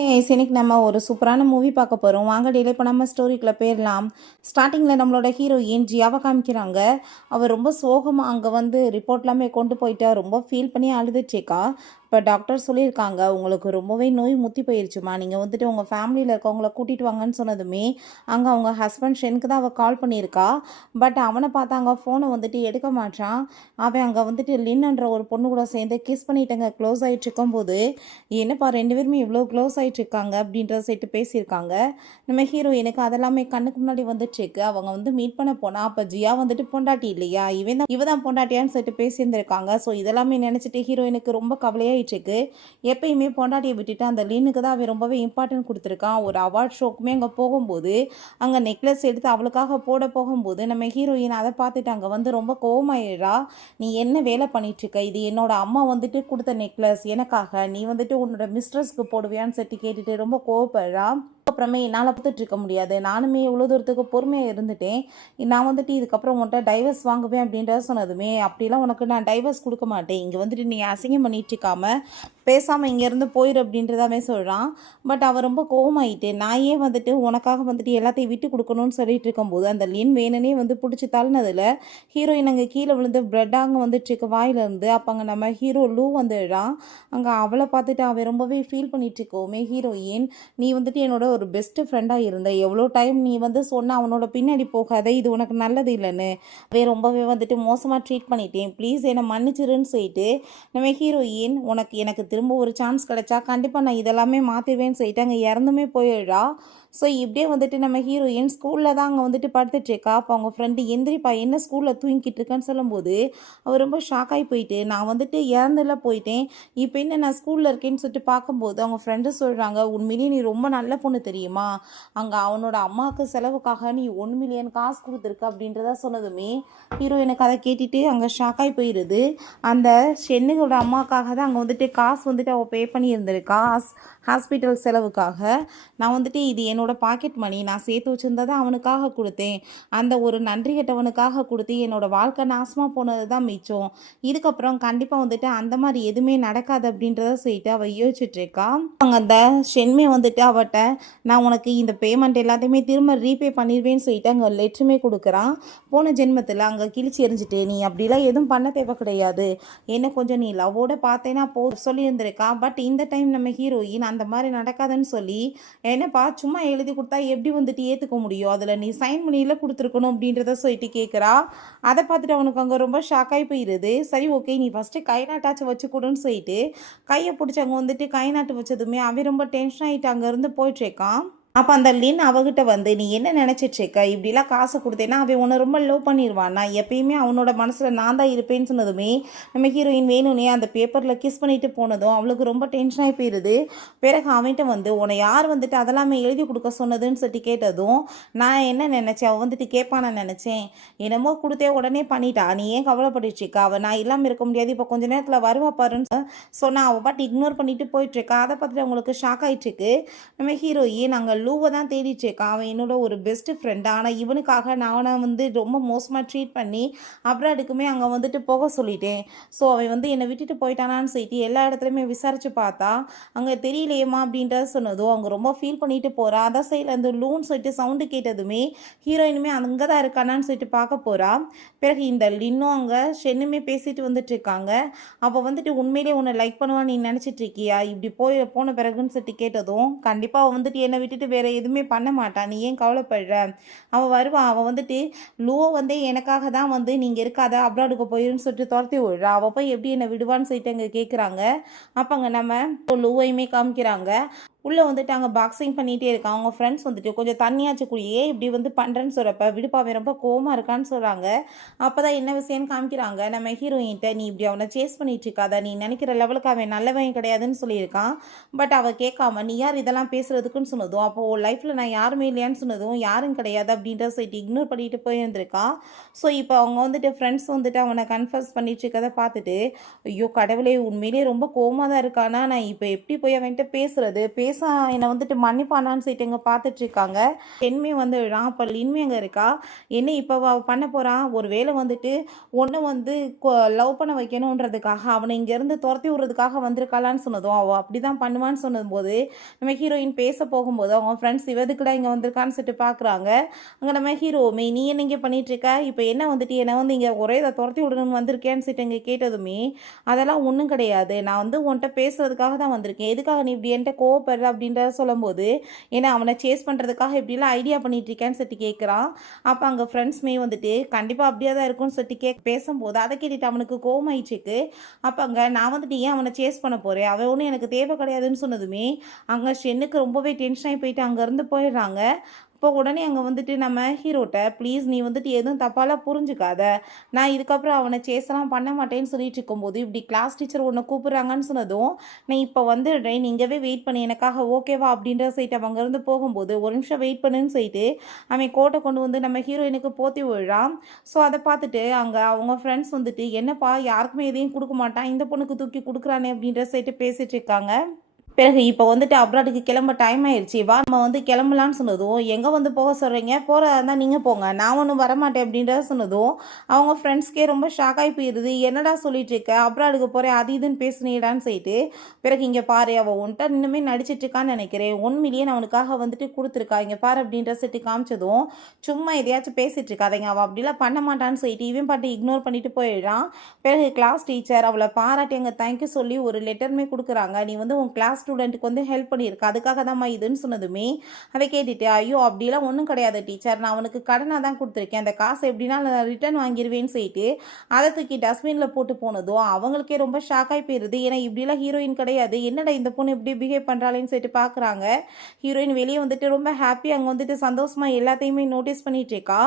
Hi ice, இன்னைக்கு நம்ம ஒரு சூப்பரான மூவி பார்க்க போகிறோம். வாங்க டிலே பண்ணாமல் ஸ்டோரிக்குள்ளே போயிடலாம். ஸ்டார்டிங்கில் நம்மளோட ஹீரோயின் ஜியாவை காமிக்கிறாங்க. அவள் ரொம்ப சோகமாக அங்கே வந்து ரிப்போர்ட்லாமே கொண்டு போயிட்டா ரொம்ப ஃபீல் பண்ணி அழுதுச்சேக்கா. இப்போ டாக்டர் சொல்லியிருக்காங்க, உங்களுக்கு ரொம்பவே நோய் முத்தி போயிருச்சுமா, நீங்கள் வந்துட்டு உங்கள் ஃபேமிலியில் இருக்கவங்கள கூட்டிகிட்டு வாங்கன்னு சொன்னதுமே அங்கே அவங்க ஹஸ்பண்ட் ஷெனுக்கு தான் அவள் கால் பண்ணியிருக்கா. பட் அவனை பார்த்தா அங்கே ஃபோனை வந்துட்டு எடுக்க மாட்டான். அவன் அங்கே வந்துட்டு லின்ன்ற ஒரு பொண்ணு கூட சேர்ந்து கிஸ் பண்ணிட்டங்க க்ளோஸ் ஆகிட்டு இருக்கும்போது, என்னப்பா ரெண்டு பேருமே இவ்வளோ க்ளோஸ் ஆகிட்டு இருக்காங்க அப்படின்ற சைட்டு பேசியிருக்காங்க. நம்ம ஹீரோயினுக்கு அதெல்லாமே கண்ணுக்கு முன்னாடி வந்துட்டுருக்கு. அவங்க வந்து மீட் பண்ண போனால் அப்போ ஜியா வந்துட்டு பொண்டாட்டி இல்லையா, இவ தான் பொண்டாட்டியான்னு சொல்லிட்டு பேசியிருந்திருக்காங்க. ஸோ இதெல்லாமே நினச்சிட்டு ஹீரோயினுக்கு ரொம்ப கவலையாயிட்டுருக்கு. எப்பயுமே பொண்டாட்டியை விட்டுட்டு அந்த லீனுக்கு தான் அவன் ரொம்பவே இம்பார்ட்டன்ட் கொடுத்துருக்கான். ஒரு அவார்ட் ஷோக்குமே அங்கே போகும்போது அங்கே நெக்லஸ் எடுத்து அவளுக்காக போட போகும்போது நம்ம ஹீரோயின் அதை பார்த்துட்டு அங்கே வந்து ரொம்ப கோவமாயிடுறா. நீ என்ன வேலை பண்ணிட்டுருக்க, இது என்னோட அம்மா வந்துட்டு கொடுத்த நெக்லஸ் எனக்காக, நீ வந்துட்டு உன்னோட மிஸ்ட்ரஸ்க்கு போடுவியான்னு சொல்லி கேட்டுட்டு ரொம்ப கோவப்படுறா. அப்புறமே என்னால் பார்த்துட்டு இருக்க முடியாது, நானுமே இவ்வளோ தூரத்துக்கு பொறுமையாக இருந்துட்டேன், நான் வந்துட்டு இதுக்கப்புறம் உன்கிட்ட டைவர்ஸ் வாங்குவேன் அப்படின்றத சொன்னதுமே, அப்படிலாம் உனக்கு நான் டைவர்ஸ் கொடுக்க மாட்டேன், இங்கே வந்துட்டு நீ அசிங்கம் பண்ணிட்டு இருக்காம பேசாமல் இங்கேருந்து போயிரு அப்படின்றதாவே சொல்கிறான். பட் அவள் ரொம்ப கோவமாயிட்டு, நான் ஏன் வந்துட்டு உனக்காக வந்துட்டு எல்லாத்தையும் விட்டு கொடுக்கணும்னு சொல்லிட்டு இருக்கும்போது அந்த லின் வேணுனே வந்து பிடிச்சி தள்ளினதில் ஹீரோயின் அங்கே கீழே விழுந்து பிரெட்டாக அங்கே வந்துட்டு இருக்க வாயிலிருந்து. அப்போ அங்கே நம்ம ஹீரோ லூ வந்துடுறான். அங்கே அவளை பார்த்துட்டு அவன் ரொம்பவே ஃபீல் பண்ணிட்டு இருக்கோமே ஹீரோயின், நீ வந்துட்டு என்னோட ஒரு பெஸ்ட்டு ஃப்ரெண்டாக இருந்த, எவ்வளோ டைம் நீ வந்து சொன்ன அவனோட பின்னாடி போகாத, இது உனக்கு நல்லது இல்லைன்னு ரொம்பவே வந்துட்டு மோசமாக ட்ரீட் பண்ணிட்டேன், ப்ளீஸ் என்னை மன்னிச்சிருன்னு சொல்லிட்டு நம்ம ஹீரோயின், எனக்கு திரும்ப ஒரு சான்ஸ் கிடைச்சா கண்டிப்பாக நான் இதெல்லாமே மாற்றிடுவேன்னு சொல்லிட்டு அங்கே இறந்துமே போயிடுறா. ஸோ இப்படியே வந்துட்டு நம்ம ஹீரோயின் ஸ்கூலில் தான் அங்கே வந்துட்டு படுத்துட்ருக்கா. அப்போ அவங்க ஃப்ரெண்டு எந்திரிப்பா என்ன ஸ்கூலில் தூங்கிட்டு இருக்கேன்னு சொல்லும்போது அவர் ரொம்ப ஷாக்காகி போயிட்டு, நான் வந்துட்டு இறந்துல போயிட்டேன், இப்போ என்ன நான் ஸ்கூலில் இருக்கேன்னு சொல்லிட்டு பார்க்கும்போது அவங்க ஃப்ரெண்டு சொல்கிறாங்க, உண்மையிலேயே நீ ரொம்ப நல்ல பொண்ணு தெரியுமா, அங்கே அவனோட அம்மாவுக்கு செலவுக்காக நீ 1 மில்லியன் காசு கொடுத்துருக்க அப்படின்றத சொன்னதுமே ஹீரோயினுக்கு அதை கேட்டுட்டு அங்கே ஷாக்காகி போயிடுது. அந்த ஷென்னுகளோட அம்மாவுக்காக தான் அங்கே வந்துட்டு காசு வந்துட்டு அவள் பே பண்ணியிருந்திருக்கா ஹாஸ்பிட்டல் செலவுக்காக. நான் வந்துட்டு இது என்னோட பாக்கெட் மணி, நான் சேர்த்து வச்சுருந்ததை அவனுக்காக கொடுத்தேன், அந்த ஒரு நன்றி கெட்டவனுக்காக கொடுத்து என்னோட வாழ்க்கை நாசமாக போனது தான் மிச்சம், இதுக்கப்புறம் கண்டிப்பாக வந்துட்டு அந்த மாதிரி எதுவுமே நடக்காது அப்படின்றத சொல்லிட்டு அவள் யோசிச்சுட்ருக்கா. அவங்க அந்த ஷென்மே வந்துட்டு அவட்ட, நான் உனக்கு இந்த பேமெண்ட் எல்லாத்தையுமே திரும்ப ரீபே பண்ணிடுவேன்னு சொல்லிட்டு அங்கே லெட்டருமே கொடுக்குறான். போன ஜென்மத்தில் அங்கே கிழிச்சு எரிஞ்சிட்டு நீ அப்படிலாம் எதுவும் பண்ண தேவை கிடையாது, என்ன கொஞ்சம் நீ லவ்வோட பார்த்தேன்னா சொல்லியிருந்திருக்கா. பட் இந்த டைம் நம்ம ஹீரோயின் அந்த மாதிரி நடக்காதுன்னு சொல்லி, என்னப்பா சும்மா எழுதி கொடுத்தா எப்படி வந்துட்டு ஏற்றுக்க முடியும், அதில் நீ சைன் பண்ணியில் கொடுத்துருக்கணும் அப்படின்றத சொல்லிட்டு கேட்குறா. அதை பார்த்துட்டு அவனுக்கு அங்கே ரொம்ப ஷாக்காகி போயிடுது. சரி ஓகே, நீ ஃபஸ்ட்டு கை நாட்டாச்சும் வச்சு கொடுன்னு சொல்லிட்டு கையை பிடிச்சி அங்கே வந்துட்டு கை நாட்டு வச்சதுமே அவன் ரொம்ப டென்ஷன் ஆகிட்டு அங்கேருந்து போயிட்டுருக்கான். அப்போ அந்த லின் அவகிட்ட வந்து, நீ என்ன நினச்சிட்ருக்க, இப்படிலாம் காசை கொடுத்தேன்னா அவன் உன்னை ரொம்ப லவ் பண்ணிடுவான், நான் எப்பயுமே அவனோட மனசில் நான் தான் இருப்பேன்னு சொன்னதுமே நம்ம ஹீரோயின் வேணும்னே அந்த பேப்பரில் கிஸ் பண்ணிட்டு போனதும் அவளுக்கு ரொம்ப டென்ஷனாகி போயிடுது. பிறகு அவன்கிட்ட வந்து, உன்னை யார் வந்துட்டு அதெல்லாமே எழுதி கொடுக்க சொன்னதுன்னு சொல்லிட்டு கேட்டதும் நான் என்ன நினச்சேன், அவள் வந்துட்டு கேட்பான்னு நினச்சேன், என்னமோ கொடுத்தே உடனே பண்ணிட்டா, நீ ஏன் கவலைப்பட்டுருக்கா, அவள் நான் இல்லாமல் இருக்க முடியாது, இப்போ கொஞ்ச நேரத்தில் வருவா பாருன்னு சொன்னால் அவள் பாட்டு இக்னோர் பண்ணிட்டு போயிட்டுருக்கா. அதை பார்த்துட்டு அவங்களுக்கு ஷாக் ஆகிட்டுருக்கு. நம்ம ஹீரோயின் நாங்கள் லூவை தான் தேடிட்டுருக்கா, அவன் என்னோட ஒரு பெஸ்ட்டு ஃப்ரெண்டு, ஆனால் இவனுக்காக நான் வந்து ரொம்ப மோசமாக ட்ரீட் பண்ணி அப்ராடுக்குமே அங்கே வந்துட்டு போக சொல்லிட்டேன், ஸோ அவன் வந்து என்னை விட்டுட்டு போயிட்டானான்னு சொல்லிட்டு எல்லா இடத்துலையுமே விசாரித்து பார்த்தா அங்கே தெரியலையேம்மா அப்படின்றத சொன்னதும் அவங்க ரொம்ப ஃபீல் பண்ணிட்டு போகிறா. அதை சைடில் அந்த லூன்னு சொல்லிட்டு சவுண்டு கேட்டதுமே ஹீரோயினுமே அங்கே தான் இருக்கானான்னு சொல்லிட்டு பார்க்க போகிறா. பிறகு இந்த லின்னும் அங்கே ஷென்னுமே பேசிட்டு வந்துட்டு இருக்காங்க. அப்போ வந்துட்டு உண்மையிலே உன்னை லைக் பண்ணுவான்னு நீ நினச்சிட்டு இருக்கியா, இப்படி போன பிறகுன்னு சொல்லிட்டு கேட்டதும், கண்டிப்பாக அவள் வந்துட்டு என்னை விட்டுட்டு வேறு எதுவுமே பண்ண மாட்டான், நீ ஏன் கவலைப்படுற, அவள் வருவான், அவள் வந்துட்டு லூவோ வந்து எனக்காக தான் வந்து நீங்கள் இருக்காத அப்ராடுக்கு போயிருன்னு சொல்லிட்டு துரத்தி விடுறா, அவள் போய் எப்படி என்னை விடுவான்னு சொல்லிட்டு அங்கே கேட்குறாங்க. அப்போ அங்கே நம்ம லூவையுமே காமிக்கிறாங்க. உள்ளே வந்துட்டு அங்கே பாக்ஸிங் பண்ணிகிட்டே இருக்கான். அவங்க ஃப்ரெண்ட்ஸ் வந்துட்டு கொஞ்சம் தண்ணியாச்சு குடியே இப்படி வந்து பண்ணுறேன்னு சொல்கிறப்ப விடுப்பாவே ரொம்ப கோவமாக இருக்கான்னு சொல்கிறாங்க. அப்போ தான் என்ன விஷயம்னு காமிக்கிறாங்க. நம்ம ஹீரோயின்ட்ட, நீ இப்படி அவனை சேஸ் பண்ணிட்டு இருக்காத, நீ நினைக்கிற லெவலுக்கு அவன் நல்லவன் கிடையாதுன்னு சொல்லியிருக்கான். பட் அவள் கேட்காம, நீ யார் இதெல்லாம் பேசுகிறதுக்குன்னு சொன்னதும், அப்போது லைஃப்பில் நான் யாருமே இல்லையான்னு சொன்னதும் யாரும் கிடையாது அப்படின்ற சொல்லிட்டு இக்னோர் பண்ணிட்டு போயிருந்திருக்கான். ஸோ இப்போ அவங்க வந்துட்டு ஃப்ரெண்ட்ஸ் வந்துட்டு அவனை கன்ஃபர்ஸ் பண்ணிட்டு இருக்கதை பார்த்துட்டு, ஐயோ கடவுளே உண்மையிலேயே ரொம்ப கோவமாக தான் இருக்கானா, நான் இப்போ எப்படி போய் அவன்கிட்ட பேசுறது பேச என்னை வந்துட்டு மன்னிப்பானான்னு சொல்லிட்டு இங்கே பார்த்துட்ருக்காங்க. என்னமே வந்து அப்போ லின்மே அங்கே இருக்கா. என்ன இப்போ பண்ண போகிறா, ஒரு வேளை வந்துட்டு ஒன்று வந்து லவ் பண்ண வைக்கணுன்றதுக்காக அவனை இங்கேருந்து துரத்தி விடுறதுக்காக வந்திருக்காளான்னு சொன்னதும் அவள் அப்படி தான் பண்ணுவான்னு சொன்னபோது நம்ம ஹீரோயின் பேச போகும்போது அவங்க ஃப்ரெண்ட்ஸ் இவதுக்குடா இங்கே வந்திருக்கான்னு சொல்லிட்டு பார்க்குறாங்க. அங்கே நம்ம ஹீரோவுமே நீ என்ன இங்கே பண்ணிகிட்ருக்க, இப்போ என்ன வந்துட்டு என்னை வந்து இங்கே ஒரே இதை துரத்தி விடணும்னு வந்திருக்கேன்னு சொல்லிட்டு இங்கே கேட்டதுமே அதெல்லாம் ஒன்றும் கிடையாது, நான் வந்து உன்கிட்ட பேசுறதுக்காக தான் வந்திருக்கேன், எதுக்காக நீ இப்படி என்கிட்ட கோவப்படுற அப்படின்றத சொல்லும்போது ஏன்னா அவனை சேஸ் பண்ணுறதுக்காக இப்படிலாம் ஐடியா பண்ணிட்டு இருக்கேன்னு சொல்லிட்டு கேட்குறான். அப்போ அங்கே ஃப்ரெண்ட்ஸ்மே வந்துட்டு கண்டிப்பாக அப்படியே தான் இருக்கும்னு சொல்லிட்டு பேசும்போது அதை கேட்டுட்டு அவனுக்கு கோவமாயிடுச்சுக்கு. அப்போ அங்கே நான் வந்துட்டு ஏன் அவனை சேஸ் பண்ண போகிறேன், அவன் ஒன்றும் எனக்கு தேவை கிடையாதுன்னு சொன்னதுமே அங்கே ஷென்னுக்கு ரொம்பவே டென்ஷன் ஆகி போயிட்டு அங்கேருந்து போயிடுறாங்க. இப்போ உடனே அங்கே வந்துட்டு நம்ம ஹீரோட்ட ப்ளீஸ் நீ வந்துட்டு எதுவும் தப்பாலாம் புரிஞ்சுக்காத, நான் இதுக்கப்புறம் அவனை சேஸெல்லாம் பண்ண மாட்டேன்னு சொல்லிட்டு இருக்கும்போது இப்படி கிளாஸ் டீச்சர் உன்னை கூப்பிட்றாங்கன்னு சொன்னதும் நான் இப்போ வந்துடுறேன், நீ இங்கேவே வெயிட் பண்ணி எனக்காக ஓகேவா அப்படின்ற சொல்லிட்டு அவங்க அங்கேருந்து போகும்போது ஒரு நிமிஷம் வெயிட் பண்ணுன்னு சொல்லிட்டு அவன் கோட்டை கொண்டு வந்து நம்ம ஹீரோயினுக்கு போத்தி விழுறான். ஸோ அதை பார்த்துட்டு அங்கே அவங்க ஃப்ரெண்ட்ஸ் வந்துட்டு என்னப்பா யாருக்குமே எதையும் கொடுக்க மாட்டான், இந்த பொண்ணுக்கு தூக்கி கொடுக்குறானே அப்படின்ற சொல்லிட்டு பேசிட்டு இருக்காங்க. பிறகு இப்போ வந்துட்டு அப்ராடுக்கு கிளம்ப டைம் ஆயிடுச்சு, வா நம்ம வந்து கிளம்பலான்னு சொன்னதும் எங்கே வந்து போக சொல்கிறீங்க, போகிறதா இருந்தால் நீங்கள் போங்க, நான் ஒன்றும் வரமாட்டேன் அப்படின்றத சொன்னதும் அவங்க ஃப்ரெண்ட்ஸ்க்கே ரொம்ப ஷாக் ஆகி போயிடுது. என்னடா சொல்லிட்டு இருக்க, அப்ராடுக்கு போகிறேன் அது இதுன்னு பேசுனீடான்னு சொல்லிட்டு. பிறகு இங்கே பாரு அவள் உன்ட்ட இன்னுமே நடிச்சிட்ருக்கான்னு நினைக்கிறேன், 1 மில்லியன் அவனுக்காக வந்துட்டு கொடுத்துருக்கா, இங்கே பாரு அப்படின்ற சொல்லிட்டு காமிச்சதும் சும்மா எதையாச்சும் பேசிகிட்டு இருக்காதீங்க, அவள் அப்படிலாம் பண்ண மாட்டான்னு சொல்லிட்டு இவன் பாட்டு இக்னோர் பண்ணிட்டு போயிடுறான். பிறகு கிளாஸ் டீச்சர் அவளை பாராட்டி அங்கே தேங்க்யூ சொல்லி ஒரு லெட்டருமே கொடுக்குறாங்க, நீ வந்து உன் கிளாஸ் ஸ்டூடெண்ட்டுக்கு வந்து ஹெல்ப் பண்ணியிருக்கு அதுக்காக தான் இதுன்னு சொன்னதுமே அதை கேட்டுட்டு ஐயோ அப்படிலாம் ஒன்றும் கிடையாது டீச்சர், நான் அவனுக்கு கடனாக தான் கொடுத்துருக்கேன், அந்த காசை எப்படின்னா நான் ரிட்டர்ன் வாங்கிடுவேன்னு சொல்லிட்டு அதை தூக்கி டஸ்ட்பினில் போட்டு போனதும் அவங்களுக்கே ரொம்ப ஷாக் ஆகி போயிடுது. ஏன்னா இப்படிலாம் ஹீரோயின் கிடையாது, என்னடா இந்த பொண்ணு இப்படி பிஹேவ் பண்ணுறாளேன்னு சொல்லிட்டு பார்க்குறாங்க. ஹீரோயின் வெளியே வந்துட்டு ரொம்ப ஹாப்பி அங்கே வந்துட்டு சந்தோஷமாக எல்லாத்தையுமே நோட்டீஸ் பண்ணிட்டு இருக்கா.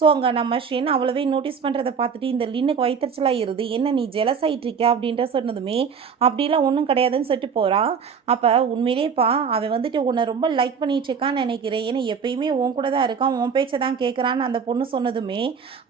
ஸோ அங்கே நம்ம ஷென் அவ்வளவே நோட்டீஸ் பண்ணுறதை பார்த்துட்டு இந்த லின்னுக்கு வயிற்றுச்சலாக இருது, என்ன நீ ஜெலஸ் ஆகிட்டு இருக்க அப்படின்ற சொன்னதுமே அப்படிலாம் ஒன்றும் கிடையாதுன்னு சொல்லிட்டு போகிறான். அப்போ உண்மையிலேப்பா அவன் வந்துட்டு உன்னை ரொம்ப லைக் பண்ணிட்டு இருக்கான்னு நினைக்கிறேன், ஏன்னா எப்பயுமே உன் கூட தான் இருக்கான், உன் பேச்சை தான் கேட்குறான்னு அந்த பொண்ணு சொன்னதுமே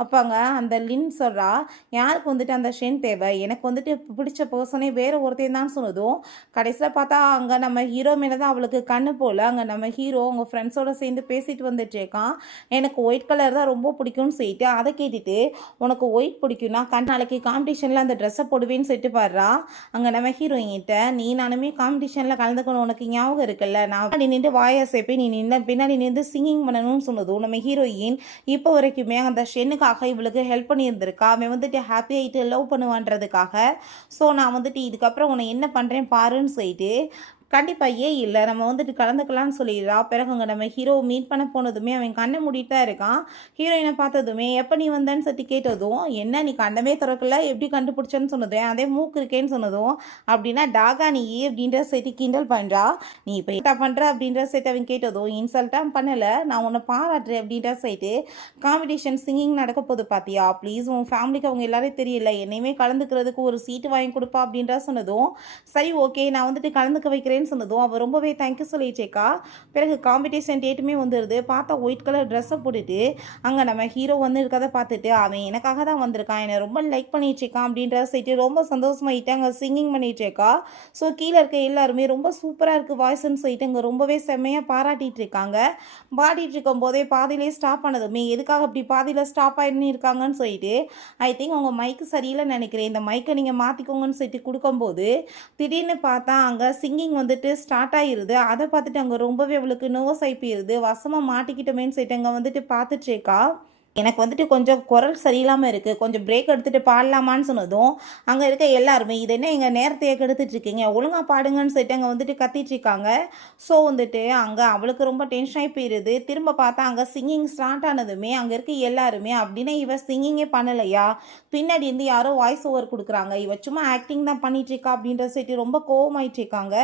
அப்பாங்க அந்த லின் சொல்கிறா யாருக்கு வந்துட்டு அந்த ஷென் தேவை, எனக்கு வந்துட்டு பிடிச்ச பர்சனே வேறு ஒருத்தையும் தான் சொன்னதும் கடைசியில் பார்த்தா அங்கே நம்ம ஹீரோ மேலே தான் அவளுக்கு கண்ணு போல். அங்கே நம்ம ஹீரோ அவங்க ஃப்ரெண்ட்ஸோடு சேர்ந்து பேசிட்டு வந்துட்டு இருக்கான், எனக்கு ஒயிட் கலர் தான் ரொம்ப பிடிக்கும்னு சொல்லிட்டு அதை கேட்டுட்டு உனக்கு ஒயிட் பிடிக்கும்னா நாளைக்கு காம்படிஷனில் அந்த ட்ரெஸ்ஸை போடுவேன்னு சொல்லிட்டு பாடுறா. அங்கே நம்ம ஹீரோயின்கிட்ட நீ நானுமே காம்படிஷனில் கலந்துக்கணும் உனக்கு ஞாபகம் இருக்குல்ல, நான் நின்று வாயை சேர்ப்பி நீ நின்று பின்னாடி நின்று சிங்கிங் பண்ணணும்னு சொன்னதும் நம்ம ஹீரோயின் இப்போ வரைக்குமே அந்த ஷென்னுக்காக இவளுக்கு ஹெல்ப் பண்ணியிருந்திருக்கா, அவன் வந்துட்டு ஹாப்பி ஆகிட்டு லவ் பண்ணுவான்றதுக்காக. ஸோ நான் வந்துட்டு இதுக்கப்புறம் உன்னை என்ன பண்ணுறேன் பாருன்னு சொல்லிட்டு கண்டிப்பாக ஏன் இல்லை நம்ம வந்துட்டு கலந்துக்கலாம்னு சொல்லிடுறா. பிறகு அங்கே நம்ம ஹீரோ மீட் பண்ண போனதுமே அவன் கண்ணை மூடிட்டு தான் இருக்கான். ஹீரோயினை பார்த்ததுமே எப்போ நீ வந்தேன்னு சொல்லி கேட்டதும் என்ன நீ கண்டமே திறக்கல எப்படி கண்டுபிடிச்சேன்னு சொன்னதும் அதே மூக்கு இருக்கேன்னு சொன்னதும் அப்படின்னா டாகா நீ அப்படின்ற செட்டி கிண்டல் பண்ணுறா, நீ இப்போ என்ன பண்ணுற அப்படின்ற செட்டு அவன் கேட்டதும் இன்சல்ட்டாக பண்ணலை, நான் உன்னை பாராட்டுறேன் அப்படின்ற சைட்டு காம்படிஷன் சிங்கிங் நடக்க போகுது பார்த்தியா, ப்ளீஸ் உன் ஃபேமிலிக்கு அவங்க எல்லாரும் தெரியல என்னையுமே கலந்துக்கிறதுக்கு ஒரு சீட்டு வாங்கி கொடுப்பா அப்படின்ற சொன்னதும் சரி ஓகே நான் வந்துட்டு கலந்துக்க வைக்கிறேன் சொன்னதும் அவள் ரொம்பவே தேங்க்யூ சொல்லிச்சேக்கா. பிறகு காம்படிஷன் டேட்டுமே வந்துடுது, பார்த்தா ஒயிட் கலர் ட்ரெஸ்ஸை போட்டுட்டு அங்கே நம்ம ஹீரோ வந்து இருக்கதை பார்த்துட்டு அவன் எனக்காக தான் வந்திருக்கான், என்னை ரொம்ப லைக் பண்ணிட்டுருக்கான் அப்படின்ற சைட்டு ரொம்ப சந்தோஷமாயிட்டு அங்கே சிங்கிங் பண்ணிட்டுருக்கா. ஸோ கீழே இருக்க எல்லாருமே ரொம்ப சூப்பராக இருக்குது வாய்ஸ்ன்னு சொல்லிட்டு அங்கே ரொம்பவே செம்மையாக பாராட்டிகிட்டு இருக்காங்க. பாடிட்டு இருக்கும் போதே பாதியிலே ஸ்டாப் பண்ணதுமே எதுக்காக அப்படி பாதியில் ஸ்டாப் ஆகிட்டு இருக்காங்கன்னு சொல்லிட்டு ஐ திங்க் உங்கள் மைக்கு சரியில்லைன்னு நினைக்கிறேன், இந்த மைக்கை நீங்கள் மாற்றிக்கோங்கன்னு சொல்லிட்டு கொடுக்கும்போது திடீர்னு பார்த்தா அங்கே சிங்கிங் வந்துட்டு ஸ்டார்ட் ஆகிருது. அதை பார்த்துட்டு அங்கே ரொம்பவே அவளுக்கு நர்வஸ் ஆகி போயிருது, வசமாக மாட்டிக்கிட்டோமேன்னு சொல்லிட்டு அங்கே வந்துட்டு பார்த்துட்ருக்கா. எனக்கு வந்துட்டு கொஞ்சம் குரல் சரியில்லாமல் இருக்குது, கொஞ்சம் பிரேக் எடுத்துகிட்டு பாடலாமான்னு சொன்னதும் அங்கே இருக்க எல்லாருமே இது என்ன எங்கள் நேரத்தையே கெடுத்துட்ருக்கீங்க ஒழுங்காக பாடுங்கன்னு சொல்லிட்டு அங்கே வந்துட்டு கத்திட்ருக்காங்க. ஸோ வந்துட்டு அங்கே அவளுக்கு ரொம்ப டென்ஷன் ஆகி போயிடுது. திரும்ப பார்த்தா அங்கே சிங்கிங் ஸ்டார்ட் ஆனதுமே அங்கே இருக்க எல்லாருமே அப்படின்னா இவ சிங்கிங்கே பண்ணலையா, பின்னாடி இருந்து யாரோ வாய்ஸ் ஓவர் கொடுக்குறாங்க, இவ சும்மா ஆக்டிங் தான் பண்ணிகிட்ருக்கா அப்படின்ற சொல்லிட்டு ரொம்ப கோவமாயிட்டு இருக்காங்க.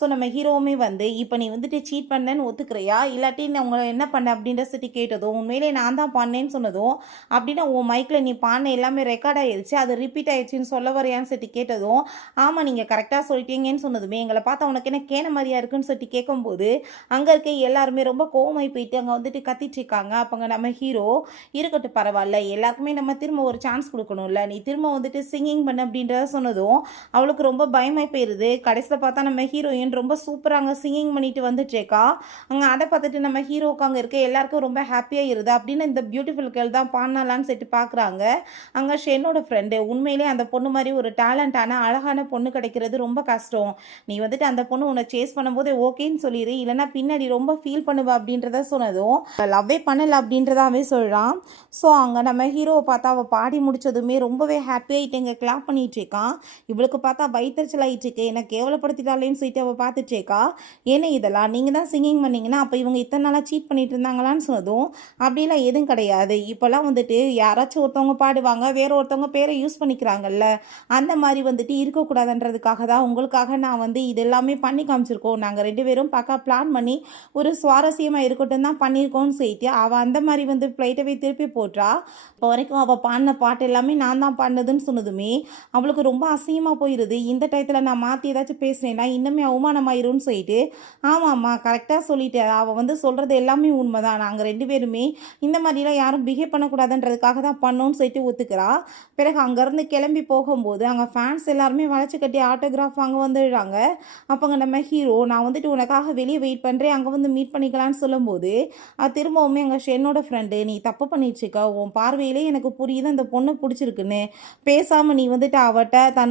ஸோ நம்ம ஹீரோவுமே வந்து இப்போ நீ வந்துட்டு சீட் பண்ணேன்னு ஒத்துக்கிறியா இல்லாட்டி நான் உங்களை என்ன பண்ண அப்படின்ற சொல்லிட்டு கேட்டதும் உண்மையிலே நான் தான் பண்ணேன்னு சொன்னதும், அப்படின்னா உன் மைக்கில் நீ பாடின எல்லாமே ரெக்கார்ட் ஆயிடுச்சு, அது ரிப்பீட் ஆயிடுச்சுன்னு சொல்ல வரையான்னு சொல்லிட்டு கேட்டதும், ஆமாம் நீங்கள் கரெக்டாக சொல்லிட்டீங்கன்னு சொன்னதுமே, எங்களை பார்த்தா உனக்கு என்ன கேன மாதிரியா இருக்குன்னு சொல்லிட்டு கேட்கும்போது, அங்கே இருக்க எல்லாருமே ரொம்ப கோவமாய் போயிட்டு அங்கே வந்துட்டு கத்திட்டு இருக்காங்க. அப்போங்க நம்ம ஹீரோ, இருக்கட்டும் பரவாயில்ல, எல்லாருக்குமே நம்ம திரும்ப ஒரு சான்ஸ் கொடுக்கணும்ல, நீ திரும்ப வந்துட்டு சிங்கிங் பண்ண அப்படின்றத சொன்னதும் அவளுக்கு ரொம்ப பயமாய் போயிடுது. கடைசியில் பார்த்தா நம்ம ஹீரோயின் ரொம்ப சூப்பராக அங்கே சிங்கிங் பண்ணிட்டு வந்துட்டுருக்கா. அங்கே அதை பார்த்துட்டு நம்ம ஹீரோவுக்கு அங்கே இருக்க எல்லாருக்கும் ரொம்ப ஹாப்பியாக இருது. அப்படின்னு இந்த பியூட்டிஃபுல் கேர்ள் தான் பாடலான்னு சொல்லிட்டு பார்க்குறாங்க. அங்கே ஷென்னோட ஃப்ரெண்டு, உண்மையிலே அந்த பொண்ணு மாதிரி ஒரு டேலண்டான அழகான பொண்ணு கிடைக்கிறது ரொம்ப கஷ்டம். நீ வந்துட்டு அந்த பொண்ணு உன்னை சேஸ் பண்ணும்போது ஓகேன்னு சொல்லிடு, இல்லைன்னா பின்னாடி ரொம்ப ஃபீல் பண்ணுவ அப்படின்றத சொன்னதும் லவ்வே பண்ணலை அப்படின்றதாவே சொல்கிறான். ஸோ அங்கே நம்ம ஹீரோவை பார்த்தா அவள் பாடி முடிச்சதுமே ரொம்பவே ஹாப்பியாகிட்டு இங்கே கிளாப் பண்ணிட்டு இருக்கான். இவளுக்கு பார்த்தா வயிற்றுச்சல் ஆகிட்டு இருக்கு, என்னை கேவலப்படுத்திட்டாலேன்னு சொல்லிட்டு அவள் பார்த்துட்டு இருக்கா. ஏன்னா இதெல்லாம் நீங்கள் தான் சிங்கிங் பண்ணீங்கன்னா அப்போ இவங்க இத்தனை நாளாக சீட் பண்ணிட்டு இருந்தாங்களான்னு சொன்னதும், அப்படிலாம் எதுவும் கிடையாது, இப்போல்லாம் வந்துட்டு யாராச்சும் ஒருத்தவங்க பாடுவாங்க, வேற ஒருத்தவங்க பேரை யூஸ் பண்ணிக்கிறாங்கல்ல, அந்த மாதிரி வந்துட்டு இருக்கக்கூடாதுன்றதுக்காக தான் உங்களுக்காக நான் வந்து இது எல்லாமே பண்ணி காமிச்சிருக்கோம். நாங்கள் 2 பேரும் பார்க்க பிளான் பண்ணி ஒரு சுவாரஸ்யமாக இருக்கட்டும் தான் பண்ணியிருக்கோன்னு சொல்லிட்டு அவள் அந்த மாதிரி வந்து பிளைட்டவே திருப்பி போட்டா. இப்போ வரைக்கும் அவள் பாடின பாட்டு எல்லாமே நான் தான் பாடினதுன்னு சொன்னதுமே அவளுக்கு ரொம்ப அசிங்கமாக போயிடுது. இந்த டயத்தில் நான் மாற்றி ஏதாச்சும் பேசுனேன்னா இன்னுமே அவமானமாயிரும்னு சொல்லிட்டு, ஆமாம்மா கரெக்டாக சொல்லிட்டேன், அவள் வந்து சொல்கிறது எல்லாமே உண்மை தான், நாங்கள் 2 பேருமே இந்த மாதிரிலாம் யாரும் பிஹேவ் பண்ணக்கூடாதுன்றதுக்காக தான் பண்ணோன்னு சொல்லிட்டு ஒத்துக்கிறா. பிறகு அங்கேருந்து கிளம்பி போகும்போது அங்கே ஃபேன்ஸ் எல்லாருமே வளைச்சி கட்டி ஆட்டோகிராஃப் வாங்க வந்துடுறாங்க. அப்போங்க நம்ம ஹீரோ, நான் வந்துட்டு உனக்காக வெளியே வெயிட் பண்ணுறேன், அங்கே வந்து மீட் பண்ணிக்கலான்னு சொல்லும்போது திரும்பவுமே எங்கள் ஷென்னோட ஃப்ரெண்டு, நீ தப்பு பண்ணிடுச்சுக்கா, உன் பார்வையிலே எனக்கு புரியுது அந்த பொண்ணு பிடிச்சிருக்குன்னு, பேசாமல் நீ வந்துட்டு அவட்ட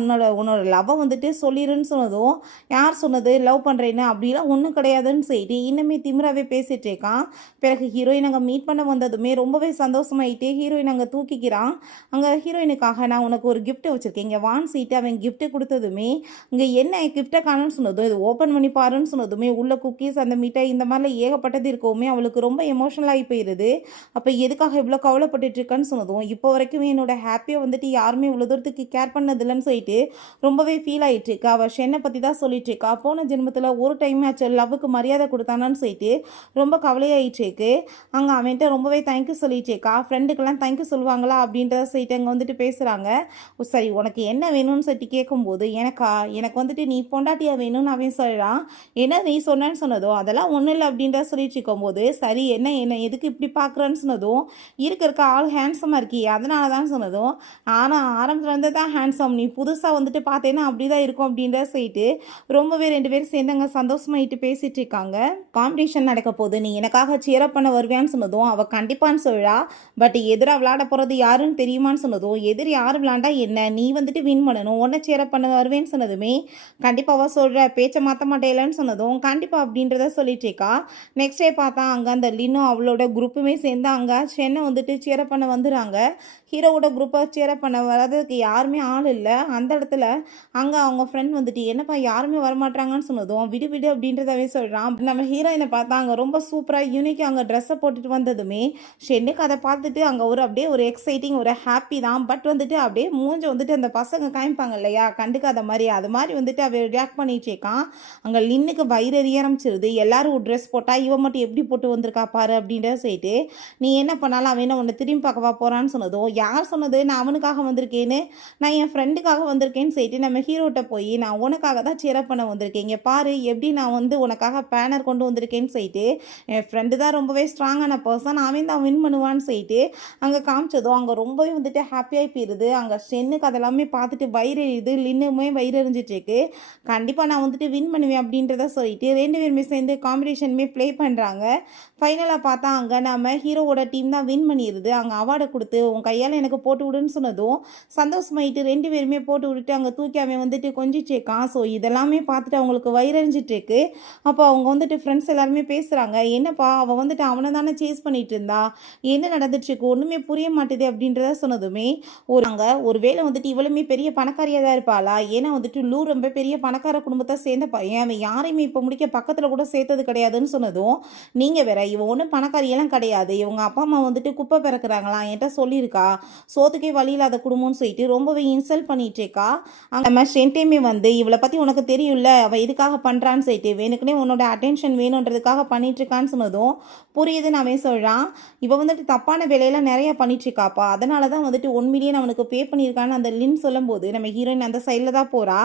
உன்னோட லவ்வை வந்துட்டு சொல்லிடுன்னு சொன்னதும், யார் சொன்னது லவ் பண்ணுறேன்னு, அப்படிலாம் ஒன்றும் கிடையாதுன்னு சொல்லிட்டு இன்னுமே திமிராவே பேசிகிட்டு இருக்கான். பிறகு ஹீரோயின் அங்கே மீட் பண்ண வந்ததுமே ரொம்பவே சந்தோஷமாயிட்டு ஹீரோயின் அங்கே தூக்கிக்கிறான். அங்கே ஹீரோயினுக்காக நான் உனக்கு ஒரு கிஃப்ட் வச்சுருக்கேன், இங்கே வான் சீட்டு அவன் கிஃப்ட்டு கொடுத்ததுமே, இங்கே என்ன கிஃப்ட்டை காணும்னு சொன்னதும், இது ஓப்பன் பண்ணி பாருன்னு சொன்னதுமே உள்ள குக்கீஸ் அந்த மிட்டாய் இந்த மாதிரிலாம் ஏகப்பட்டது இருக்கவுமே அவளுக்கு ரொம்ப எமோஷனலாகி போயிடுது. அப்போ எதுக்காக இவ்வளோ கவலைப்பட்டுட்டு இருக்கான்னு சொன்னதும், இப்போ வரைக்கும் என்னோட ஹாப்பியாக வந்துட்டு யாருமே இவ்வளோ தூரத்துக்கு கேர் பண்ணதில்லைன்னு சொல்லிட்டு ரொம்பவே ஃபீல் ஆகிட்டு இருக்கா. அவள் ஷென்னை பற்றி தான் சொல்லிட்டு இருக்கா. போன ஜென்மத்தில் ஒரு டைம் ஆச்சு லவ்வுக்கு மரியாதை கொடுத்தானான்னு சொல்லிட்டு ரொம்ப கவலையாயிட்டு இருக்கு. அங்கே அவன்கிட்ட ரொம்பவே தேங்க்யூ சொல்லிட்டு இருக்கா. ஃப்ரெண்டுக்கெல்லாம் தேங்க்யூ சொல்லுவாங்களா அப்படின்றத சொல்லிட்டு அங்கே வந்துட்டு பேசுகிறாங்க. சரி உனக்கு என்ன வேணும்னு சொல்லிட்டு கேட்கும்போது, எனக்கு வந்துட்டு நீ பொண்டாட்டியாக வேணும்னு அவன் சொல்கிறான். என்ன நீ சொன்னேன்னு சொன்னதும், அதெல்லாம் ஒன்றும் இல்லை அப்படின்றத சொல்லிட்டு இருக்கும்போது, சரி என்ன என்ன எதுக்கு இப்படி பார்க்குறேன்னு சொன்னதும், இருக்க ஆள் ஹேண்ட்ஸமாக இருக்கியே அதனால தான் சொன்னதும், ஆனால் ஆரம்பத்துலேருந்து தான் ஹேண்ட்ஸம், நீ புதுசாக வந்துட்டு பார்த்தேன்னா அப்படி தான் இருக்கும் அப்படின்றத சொல்லிட்டு ரொம்பவே 2 பேரும் சேர்ந்து அங்கே சந்தோஷமாயிட்டு பேசிகிட்டு இருக்காங்க. காம்படிஷன் நடக்க போது, நீ எனக்காக சியரப் பண்ண வருவேன்னு சொன்னதும் அவள் கண்டிப்பான்னு சொல்கிறா. பட் எதிராக விளையாட போகிறது யாருன்னு தெரியுமான்னு சொன்னதும், எதிர் யார் விளையாண்டா என்ன, நீ வந்துட்டு வின் பண்ணணும், உன்னை சியரப் பண்ண வருவேன்னு சொன்னதுமே கண்டிப்பாக அவள் சொல்கிற பேச்சை மாற்ற மாட்டேலன்னு சொன்னதும் கண்டிப்பாக அப்படின்றத சொல்லிட்டு இருக்கா. நெக்ஸ்ட் டே பார்த்தா அங்கே அந்த லின்னும் அவளோட குரூப்புமே சேர்ந்து அங்கே சென்னை வந்துட்டு சேரப் பண்ண வந்துடுறாங்க. ஹீரோவோட குரூப்பை சேரப் பண்ண வர்றதுக்கு யாருமே ஆள் இல்லை. அந்த இடத்துல அங்கே அவங்க ஃப்ரெண்ட் வந்துட்டு, என்னப்பா யாருமே வரமாட்டாங்கன்னு சொன்னதும், விடு விடு அப்படின்றதவே சொல்கிறான். நம்ம ஹீரோயினை பார்த்தா அங்கே ரொம்ப சூப்பராக யூனிக்காக அங்கே ட்ரெஸ்ஸை போட்டுட்டு வந்ததுமே ஷென்னுக்கு அதை பார்த்துட்டு அங்கே அப்படியே ஒரு எக்ஸைட்டிங் ஒரு ஹாப்பி தான். பட் வந்துட்டு அப்படியே மூஞ்ச வந்துட்டு அந்த பசங்க காமிப்பாங்க இல்லையா கண்டுக்காத மாதிரி, அது மாதிரி வந்துட்டு அவ ரியாக்ட் பண்ணிட்டு இருக்கான். அங்கே லின்னுக்கு வயிறு எரிய ஆரம்பிச்சிருது. எல்லாரும் ஒரு ட்ரெஸ் போட்டால் இவன் மட்டும் எப்படி போட்டு வந்திருக்கா பாரு அப்படின்றத சொல்லிட்டு, நீ என்ன பண்ணாலும் அவன் என்ன உன்னை திரும்பி பார்க்கவா போகிறான்னு சொன்னதும், யார் சொன்னது நான் அவனுக்காக வந்திருக்கேன்னு, நான் என் ஃப்ரெண்டுக்காக வந்திருக்கேன்னு சொல்லிட்டு நம்ம ஹீரோட்ட போய், நான் உனக்காக தான் சேரப் பண்ண வந்திருக்கேன், இங்கே பாரு எப்படி நான் வந்து உனக்காக பேனர் கொண்டு வந்திருக்கேன்னு சொல்லிட்டு, என் ஃப்ரெண்டு தான் ரொம்பவே ஸ்ட்ராங்கான பர்சன், அவன் தான் வின் பண்ணுவான்னு சொல்லிட்டு அங்கே காமிச்சதும் அங்கே ரொம்பவே வந்துட்டு ஹாப்பியாகி போயிடுது. அங்கே ஷென்னுக்கு அதெல்லாமே பார்த்துட்டு வயிறு எரியுது, லின்னுமே வயிறு எரிஞ்சிட்டு இருக்கு. கண்டிப்பாக நான் வந்துட்டு வின் பண்ணுவேன் அப்படின்றத சொல்லிட்டு 2 பேருமே சேர்ந்து காம்படிஷனுமே ப்ளே பண்ணுறாங்க. ஃபைனலாக பார்த்தா அங்கே நம்ம ஹீரோவோட டீம் தான் வின் பண்ணிடுது. அங்கே அவார்டை கொடுத்து உன் கையால் எனக்கு போட்டு விடுன்னு சொன்னதும் சந்தோஷமாயிட்டு 2 பேருமே போட்டு விட்டுட்டு அங்கே தூக்கி அவன் வந்துட்டு கொஞ்சிச்சேக்கான். ஸோ இதெல்லாமே பார்த்துட்டு அவங்களுக்கு வயிறறிஞ்சிட்டு இருக்கு. அப்போ அவங்க வந்துட்டு ஃப்ரெண்ட்ஸ் எல்லாருமே பேசுகிறாங்க, என்னப்பா அவள் வந்துட்டு அவனை தானே சேஸ் பண்ணிட்டு இருந்தா, என்ன நடந்துச்சுக்கு ஒன்றுமே புரிய மாட்டேது அப்படின்றத சொன்னதுமே, அங்கே ஒரு வேளை வந்துட்டு இவளுமே பெரிய பணக்காரியாக தான் இருப்பாளா, ஏன்னா வந்துட்டு லூ ரொம்ப பெரிய பணக்கார குடும்பத்தை சேர்ந்த பையன், அவன் யாரையுமே இப்போ முடிக்க பக்கத்தில் கூட சேர்த்தது கிடையாதுன்னு சொன்னதும், நீங்கள் வேற இவன் ஒன்றும் பணக்காரியெல்லாம் கிடையாது, இவங்க அப்பா அம்மா வந்துட்டு குப்பை பிறக்கிறாங்களா என்கிட்ட சொல்லியிருக்கா, சோத்துக்கே வழி இல்லாத குடும்பம்னு சொல்லிட்டு ரொம்பவே இன்சல்ட் பண்ணிட்டு இருக்கா. நம்ம ஸ்ட்ரென்த்தையுமே வந்து இவளை பற்றி உனக்கு தெரியும்ல அவள் இதுக்காக பண்ணுறான்னு சொல்லிட்டு வேணுக்குனே உன்னோட அட்டென்ஷன் வேணுன்றதுக்காக பண்ணிட்டு இருக்கான்னு சொன்னதும் புரியுதுன்னு அவன் சொல்கிறான். இவன் வந்துட்டு தப்பான வேலையெல்லாம் நிறையா பண்ணிட்டுருக்காப்பா, அதனால தான் வந்துட்டு 1 மில்லியன் அவனுக்கு பே பண்ணியிருக்கான்னு அந்த லின் சொல்லும்போது நம்ம ஹீரோயின் அந்த சைடில் தான் போகிறா.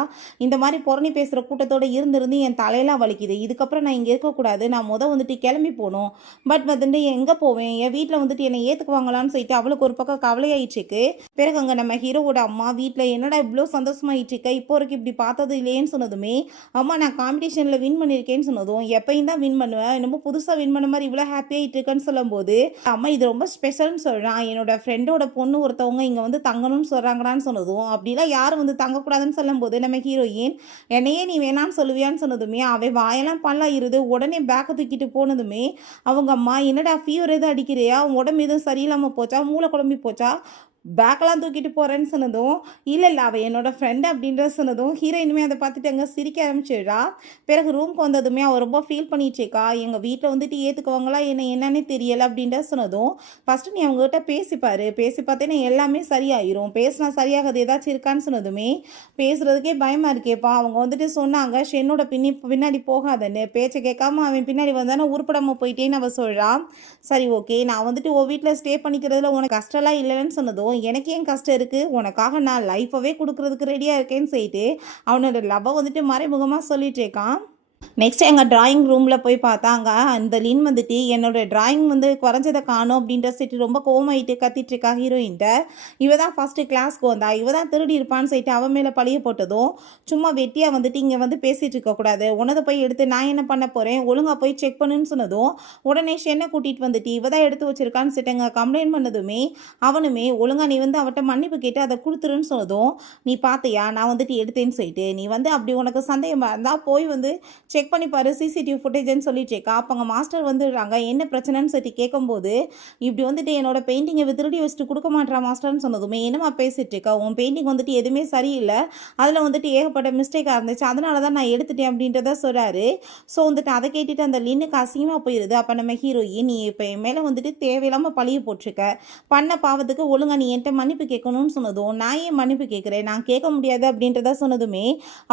இந்த மாதிரி புறணி பேசுகிற கூட்டத்தோடு இருந்து என் தலையெல்லாம் வலிக்குது, இதுக்கப்புறம் நான் இங்கே இருக்கக்கூடாது, நான் வந்துட்டு கிளம்பி போகணும். பட் வந்துட்டு எங்கே போவேன், என் வீட்டில் வந்துட்டு என்னை ஏற்றுக்குவாங்களான்னு சொல்லிட்டு அவளுக்கு ஒரு பக்கம் கவலையாயிடுச்சுக்கு. பிறகு அங்கே நம்ம ஹீரோவோட அம்மா வீட்டில் என்னடா இவ்வளோ சந்தோஷமாயிட்டு இருக்க, இப்போ வரைக்கும் இப்படி பார்த்தது இல்லையேன்னு சொன்னதுமே, அம்மா நான் காம்படிஷனில் வின் பண்ணியிருக்கேன்னு சொன்னதும், எப்பயும் தான் வின் பண்ணுவேன், என்னமோ புதுசாக வின் பண்ண மாதிரி இவ்வளோ ஹாப்பியாகிட்டு இருக்கேன்னு சொல்லும்போது, அம்மா இது ரொம்ப ஸ்பெஷல்னு சொல்கிறான், என்னோட ஃப்ரெண்டோட பொண்ணு ஒருத்தவங்க இங்கே வந்து தங்கணும்னு சொல்கிறாங்களான்னு சொன்னதும், அப்படிலாம் யாரும் வந்து தங்கக்கூடாதுன்னு சொல்லும்போது நம்ம ஹீரோயின் என்னையே நீ வேணான்னு சொல்லுவியான்னு சொன்னதுமே அவன் வாயெல்லாம் பல்லாயிருது. உடனே பேக்கை தூக்கிட்டு போனதுமே அவங்க அம்மா என்னடா ஃபீவர் எதுவும் அடிக்கிறியா, உடம்பு எதுவும் சரியில்லாமல் போச்சா, மூளை குழம்பி போச்சா, பேக்கெல்லாம் தூக்கிட்டு போகிறேன்னு சொன்னதும், இல்லை அவள் என்னோடய ஃப்ரெண்டு அப்படின்றத சொன்னதும் ஹீரோயினுமே அதை பார்த்துட்டு அங்கே சிரிக்க ஆரம்பிச்சிடுறா. பிறகு ரூம்க்கு வந்ததுமே அவள் ரொம்ப ஃபீல் பண்ணிட்டுருக்கா, எங்கள் வீட்டில் வந்துட்டு ஏற்றுக்குவாங்களா என்னன்னே தெரியலை அப்படின்ற சொன்னதும், ஃபஸ்ட்டு நீ அவங்ககிட்ட பேசிப்பார், பேசி பார்த்தேன்னா எல்லாமே சரியாயிரும், பேசினா சரியாகிறது ஏதாச்சும் இருக்கான்னு சொன்னதுமே பேசுகிறதுக்கே பயமாக இருக்கேப்பா. அவங்க வந்துட்டு சொன்னாங்க என்னோட பின்னாடி போகாதன்னு, பேச்சை கேட்காம அவன் பின்னாடி வந்தானே உருப்படாமல் போயிட்டேன்னு அவள் சொல்கிறான். சரி ஓகே, நான் வந்துட்டு உன் வீட்டில் ஸ்டே பண்ணிக்கிறதுல உனக்கு கஷ்டம்லாம் இல்லைன்னு சொன்னதும், எனக்கு ஏன் கஷ்டம் இருக்குது, உனக்காக நான் லைஃபவே கொடுக்குறதுக்கு ரெடியாக இருக்கேன்னு சொல்லிட்டு அவனோட லவ்வை வந்துட்டு மறைமுகமாக சொல்லிட்டு இருக்கான். நெக்ஸ்ட் எங்கள் ட்ராயிங் ரூமில் போய் பார்த்தாங்க அந்த லின் வந்துட்டு என்னோடய ட்ராயிங் வந்து குறைஞ்சதை காணும் அப்படின்ற சொல்லிட்டு ரொம்ப கோவமாயிட்டு கத்திட்டுருக்கா ஹீரோயின்ட்ட. இவ தான் ஃபஸ்ட்டு கிளாஸ்க்கு வந்தா, இவ தான் திருடி இருப்பான்னு சொல்லிட்டு அவன் மேலே பழிய போட்டதும், சும்மா வெட்டியாக வந்துட்டு இங்கே வந்து பேசிகிட்டு இருக்கக்கூடாது, உனதை போய் எடுத்து நான் என்ன பண்ண போகிறேன், ஒழுங்காக போய் செக் பண்ணுன்னு சொன்னதும், உடனே ஷென்னை கூட்டிகிட்டு வந்துட்டு இவ தான் எடுத்து வச்சிருக்கான்னு சொல்லிட்டு கம்ப்ளைண்ட் பண்ணதுமே அவனுமே ஒழுங்காக நீ வந்து அவட்ட மன்னிப்பு கேட்டு அதை கொடுத்துருன்னு சொன்னதும், நீ பார்த்தியா நான் வந்துட்டு எடுத்தேன்னு சொல்லிட்டு, நீ வந்து அப்படி உனக்கு சந்தேகமாக இருந்தால் போய் வந்து செக் பண்ணி பாரு சிசிடிவி ஃபுட்டேஜ்னு சொல்லிட்டு இருக்கா. அப்போ அங்கே மாஸ்டர் வந்துடுறாங்க, என்ன பிரச்சனைன்னு சொல்லி கேட்கும்போது, இப்படி வந்துட்டு என்னோட பெயிண்டிங்கை திருடி வச்சுட்டு கொடுக்க மாட்டேறா மாஸ்டர்னு சொன்னதுமே, என்னம்மா பேசிகிட்டு இருக்கா, உன் பெயிண்டிங் வந்துட்டு எதுவுமே சரியில்லை, அதில் வந்துட்டு ஏகப்பட்ட மிஸ்டேக்காக இருந்துச்சு, அதனால தான் நான் எடுத்துட்டேன் அப்படின்றத சொல்கிறாரு. ஸோ வந்துட்டு அதை கேட்டுட்டு அந்த லின்னுக்கு அசிங்கமாக போயிடுது. அப்போ நம்ம ஹீரோயின் நீ இப்போ என் மேலே வந்துட்டு தேவையில்லாமல் பழிய போட்டிருக்க, பண்ண பாவத்துக்கு ஒழுங்காக நீ என்கிட்ட மன்னிப்பு கேட்கணும்னு சொன்னதும், நான் ஏன் மன்னிப்பு கேட்குறேன், நான் கேட்க முடியாது அப்படின்றத சொன்னதுமே,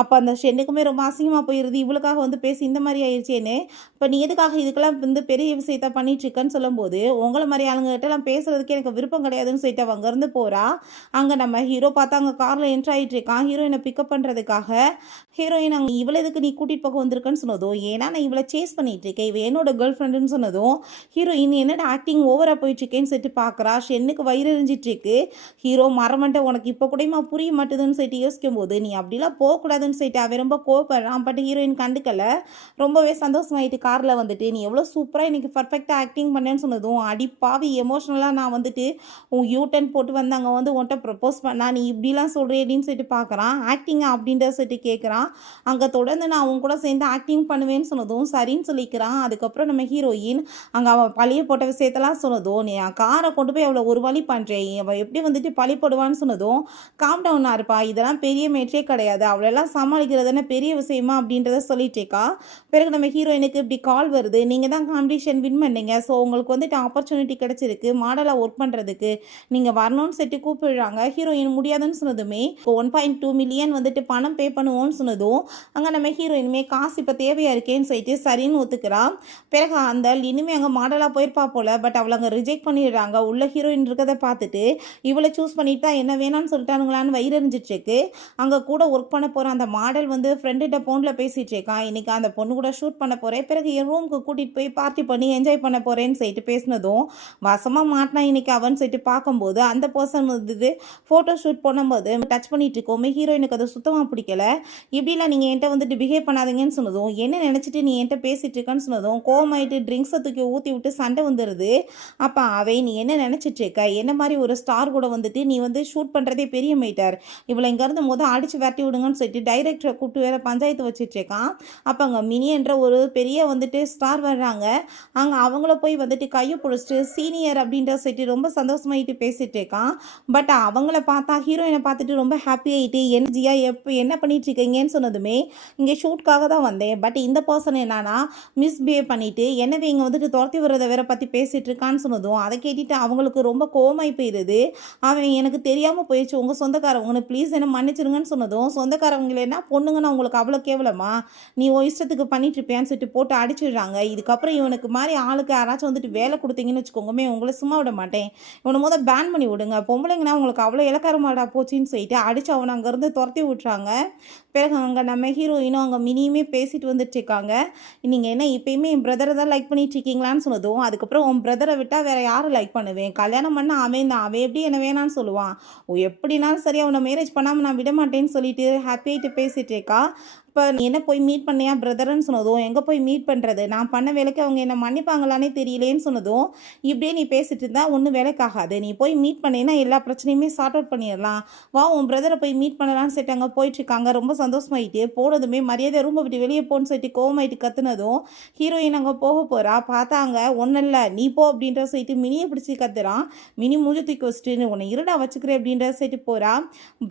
அப்போ அந்த ஷென்னுக்குமே ரொம்ப அசிங்கமாக போயிடுது, இவளுக்காக வந்து பேசி இந்த மாதிரி ஆயிடுச்சேன்னு. இப்போ நீ எதுக்காக இதுக்கெல்லாம் வந்து பெரிய விஷயத்த பண்ணிட்டுருக்கன்னு சொல்லும்போது, உங்களை மாதிரி ஆளுங்ககிட்டலாம் பேசுகிறதுக்கு எனக்கு விருப்பம் கிடையாதுன்னு சொல்லிட்டு அவள் அங்கேருந்து போகிறா. அங்கே நம்ம ஹீரோ பார்த்தா அங்கே காரில் என்ட்ரு ஆகிட்டு இருக்கான் ஹீரோயினை பிக்கப் பண்ணுறதுக்காக. ஹீரோயின் அங்கே இவளை எதுக்கு நீ கூட்டிகிட்டு போக வந்திருக்குன்னு சொன்னதும், ஏன்னா நான் இவளை சேஸ் பண்ணிகிட்டு இருக்கேன், இவ என்னோட கேர்ள் ஃப்ரெண்டுன்னு சொன்னதும், ஹீரோயின் என்னோட ஆக்டிங் ஓவராக போயிட்டுருக்கேன்னு சொல்லிட்டு பார்க்குறா. ஷென்னுக்கு வயிறு எரிஞ்சிட்ருக்கு. ஹீரோ மரமண்ட உனக்கு இப்போ கூடயுமா புரிய மாட்டுதுன்னு சொல்லிட்டு யோசிக்கும் போது, நீ அப்படிலாம் போகக்கூடாதுன்னு சொல்லிட்டு அவன் ரொம்ப கோவப்படுறான். But heroine கண்டுக்கலை. ரொம்பவே சந்தோஷமாயிட்டு காரில் வந்துட்டு, நீ எவ்வளோ சூப்பராக இன்றைக்கி பர்ஃபெக்டாக ஆக்டிங் பண்ணேன்னு சொன்னதும், அடி பாவி எமோஷ்னலாக நான் வந்துட்டு உன் யூட்டன் போட்டு வந்தாங்க வந்து உன்ட்ட ப்ரப்போஸ் பண்ணா, நீ இப்படிலாம் சொல்கிறே அப்படின்னு சொல்லிட்டு பார்க்குறான். ஆக்டிங்கா அப்படின்ற சொல்லிட்டு கேட்குறான். அங்கே தொடர்ந்து நான் அவங்க கூட சேர்ந்து ஆக்டிங் பண்ணுவேன்னு சொன்னதும் சரின்னு சொல்லிக்கிறான். அதுக்கப்புறம் நம்ம ஹீரோயின் அங்கே அவன் பழிய போட்ட விஷயத்தெல்லாம் சொன்னதும், நீ காரை கொண்டு போய் அவளை ஒரு வழி பண்ணுறேன், அவள் எப்படி வந்துட்டு பழி போடுவான்னு சொன்னதும், காம் டவுனாக இருப்பா, இதெல்லாம் பெரிய மேட்ரே கிடையாது, அவளெல்லாம் சமாளிக்கிறதுன்னு பெரிய விஷயமா அப்படின்றத சொல்லிட்டேக்கா. பிறகு நம்ம ஹீரோயினுக்கு இப்படி கால் வருது, நீங்கள் தான் காம்படிஷன் வின் பண்ணீங்க, ஸோ உங்களுக்கு வந்துட்டு ஆப்பர்ச்சுனிட்டி கிடச்சிருக்கு மாடலாக ஒர்க் பண்ணுறதுக்கு, நீங்கள் வரணும்னு சொல்லிட்டு கூப்பிடுறாங்க. ஹீரோயின் முடியாதுன்னு சொன்னதுமே 1.2 மில்லியன் வந்துட்டு பணம் பே பண்ணுவோன்னு சொன்னதும், அங்கே நம்ம ஹீரோயினுமே காசு இப்போ தேவையாக இருக்கேன்னு சொல்லிட்டு சரின்னு ஒத்துக்கிறான். பிறகு அந்த இனிமே அங்கே மாடலாக போயிருப்பா போல், பட் அவளை அங்கே ரிஜெக்ட் பண்ணிடுறாங்க. உள்ள ஹீரோயின் இருக்கிறத பார்த்துட்டு இவளை சூஸ் பண்ணிட்டு தான் என்ன வேணான்னு சொல்லிட்டானுங்களான்னு வயிறறிஞ்சிட்ருக்கு. அங்கே கூட ஒர்க் பண்ண போகிற அந்த மாடல் வந்து ஃப்ரெண்டுகிட்ட ஃபோனில் பேசிகிட்டு இருக்கான், இன்றைக்கி அந்த பொண்ணு கூட ஷூட் பண்ண போகிறேன், பிறகு என் ரூமுக்கு கூட்டிகிட்டு போய் பார்ட்டி பண்ணி என்ஜாய் பண்ண போகிறேன்னு சொல்லிட்டு பேசினதும், வசமாக மாட்டினா இன்றைக்கி அவன் சொல்லிட்டு பார்க்கும்போது அந்த பர்சன் வந்துட்டு ஃபோட்டோ ஷூட் பண்ணும்போது டச் பண்ணிட்டு இருக்கோமே ஹீரோயினுக்கு அது சுத்தமாக பிடிக்கல. இப்படிலாம் நீங்கள் என்கிட்ட வந்துட்டு பிஹேவ் பண்ணாதீங்கன்னு சொன்னதும், என்ன நினச்சிட்டு நீ என்கிட்ட பேசிகிட்டு இருக்கன்னு சொன்னதும், கோவமாயிட்டு ட்ரிங்க்ஸை தூக்கி ஊற்றி விட்டு சண்டை வந்துடுது. அப்போ அவை நீ என்ன நினச்சிட்டு இருக்க, என்ன மாதிரி ஒரு ஸ்டார் கூட வந்துட்டு நீ வந்து ஷூட் பண்ணுறதே பெரிய மீட்டர், இவளை இங்கேருந்து அடித்து விரட்டி விடுங்கன்னு சொல்லிட்டு டைரக்டரை கூப்பிட்டு வேறு பஞ்சாயத்து வச்சுட்டு இருக்கான். அப்போ அங்கே மினி என்ற ஒரு பெரிய வந்துட்டு ஸ்டார் வர்றாங்க. அங்கே அவங்கள போய் வந்துட்டு கையை பிடிச்சிட்டு சீனியர் அப்படின்ற சொல்லிட்டு ரொம்ப சந்தோஷமாயிட்டு பேசிகிட்டு இருக்கான். பட் அவங்கள பார்த்தா ஹீரோயினை பார்த்துட்டு ரொம்ப ஹாப்பி ஆகிட்டு எனர்ஜியாக என்ன பண்ணிட்டு இருக்கீங்கன்னு சொன்னதுமே, இங்கே ஷூட்காக தான் வந்தேன், பட் இந்த பர்சன் என்னன்னா மிஸ்பிஹேவ் பண்ணிவிட்டு என்னவே இங்கே வந்துட்டு துரத்தி வர்றதை வேற பற்றி பேசிகிட்டு இருக்கான்னு சொன்னதும், அதை கேட்டுட்டு அவங்களுக்கு ரொம்ப கோவமாகி போயிடுது. அவன் எனக்கு தெரியாமல் போயிடுச்சு, உங்கள் சொந்தக்காரவங்கன்னு ப்ளீஸ் என்ன மன்னிச்சிருங்கன்னு சொன்னதும், சொந்தக்காரவங்களேன்னா பொண்ணுங்கன்னா உங்களுக்கு அவ்வளோ கேவலமா, நீ உன் இஷ்டத்துக்கு பண்ணிட்டு இருப்பியான்னு சொல்லிட்டு போட்டு அடிச்சிடுறாங்க. இதுக்கப்புறம் இவனுக்கு மாதிரி ஆளுக்கு யாராச்சும் வந்துட்டு வேலை கொடுத்தீங்கன்னு வச்சுக்கோங்கமே, உங்களை சும்மா விட மாட்டேன். இவனை பேன் பண்ணி விடுங்க. பொம்பளைங்கன்னா உங்களுக்கு அவ்வளோ இலக்காரமாடா போச்சுன்னு சொல்லிட்டு அடிச்சு அவனை அங்கேருந்து துரத்தி விட்றாங்க. பிறகு அங்கே நம்ம ஹீரோயினும் அங்கே மினியுமே பேசிட்டு வந்துட்டு இருக்காங்க. நீங்கள் என்ன இப்பயுமே என் பிரதரை தான் லைக் பண்ணிட்டு இருக்கீங்களான்னு சொன்னதும், அதுக்கப்புறம் உன் பிரதரை விட்டால் வேற யாரை லைக் பண்ணுவேன்? கல்யாணம் பண்ண அவன் தான், அவன் எப்படி என்ன வேணான்னு சொல்லுவான்? எப்படினாலும் சரி அவனை மேரேஜ் பண்ணாமல் நான் விட மாட்டேன்னு சொல்லிட்டு ஹாப்பியாகிட்டு பேசிட்டு இருக்கா. இப்போ நீ என்ன போய் மீட் பண்ணியா பிரதர்ன்னு சொன்னதும், எங்கே போய் மீட் பண்ணுறது, நான் பண்ண வேலைக்கு அவங்க என்ன மன்னிப்பாங்களானே தெரியலேன்னு சொன்னதும், இப்படியே நீ பேசிட்டு இருந்தா ஒன்றும் வேலைக்காகாது, நீ போய் மீட் பண்ணேன்னா எல்லா பிரச்சனையுமே சார்ட் அவுட் பண்ணிடலாம், வா உன் பிரதரை போய் மீட் பண்ணலான்னு சொல்லிட்டு அங்கே போயிட்டுருக்காங்க. ரொம்ப சந்தோஷமாயிட்டு போனதுமே மரியாதை ரூமை விட்டு வெளியே போன்னு சொல்லிட்டு கோவமாயிட்டு கத்துனதும் ஹீரோயின் அங்கே போக போகிறா. பார்த்தாங்க ஒன்றும் இல்லை நீ போ அப்படின்ற சொல்லிட்டு மினியை பிடிச்சி கத்துறான். மினி மூஞ்சி தூக்கி வச்சுட்டு உன்னை இருடா வச்சுக்கிறேன் அப்படின்ற சொல்லிட்டு போகிறா.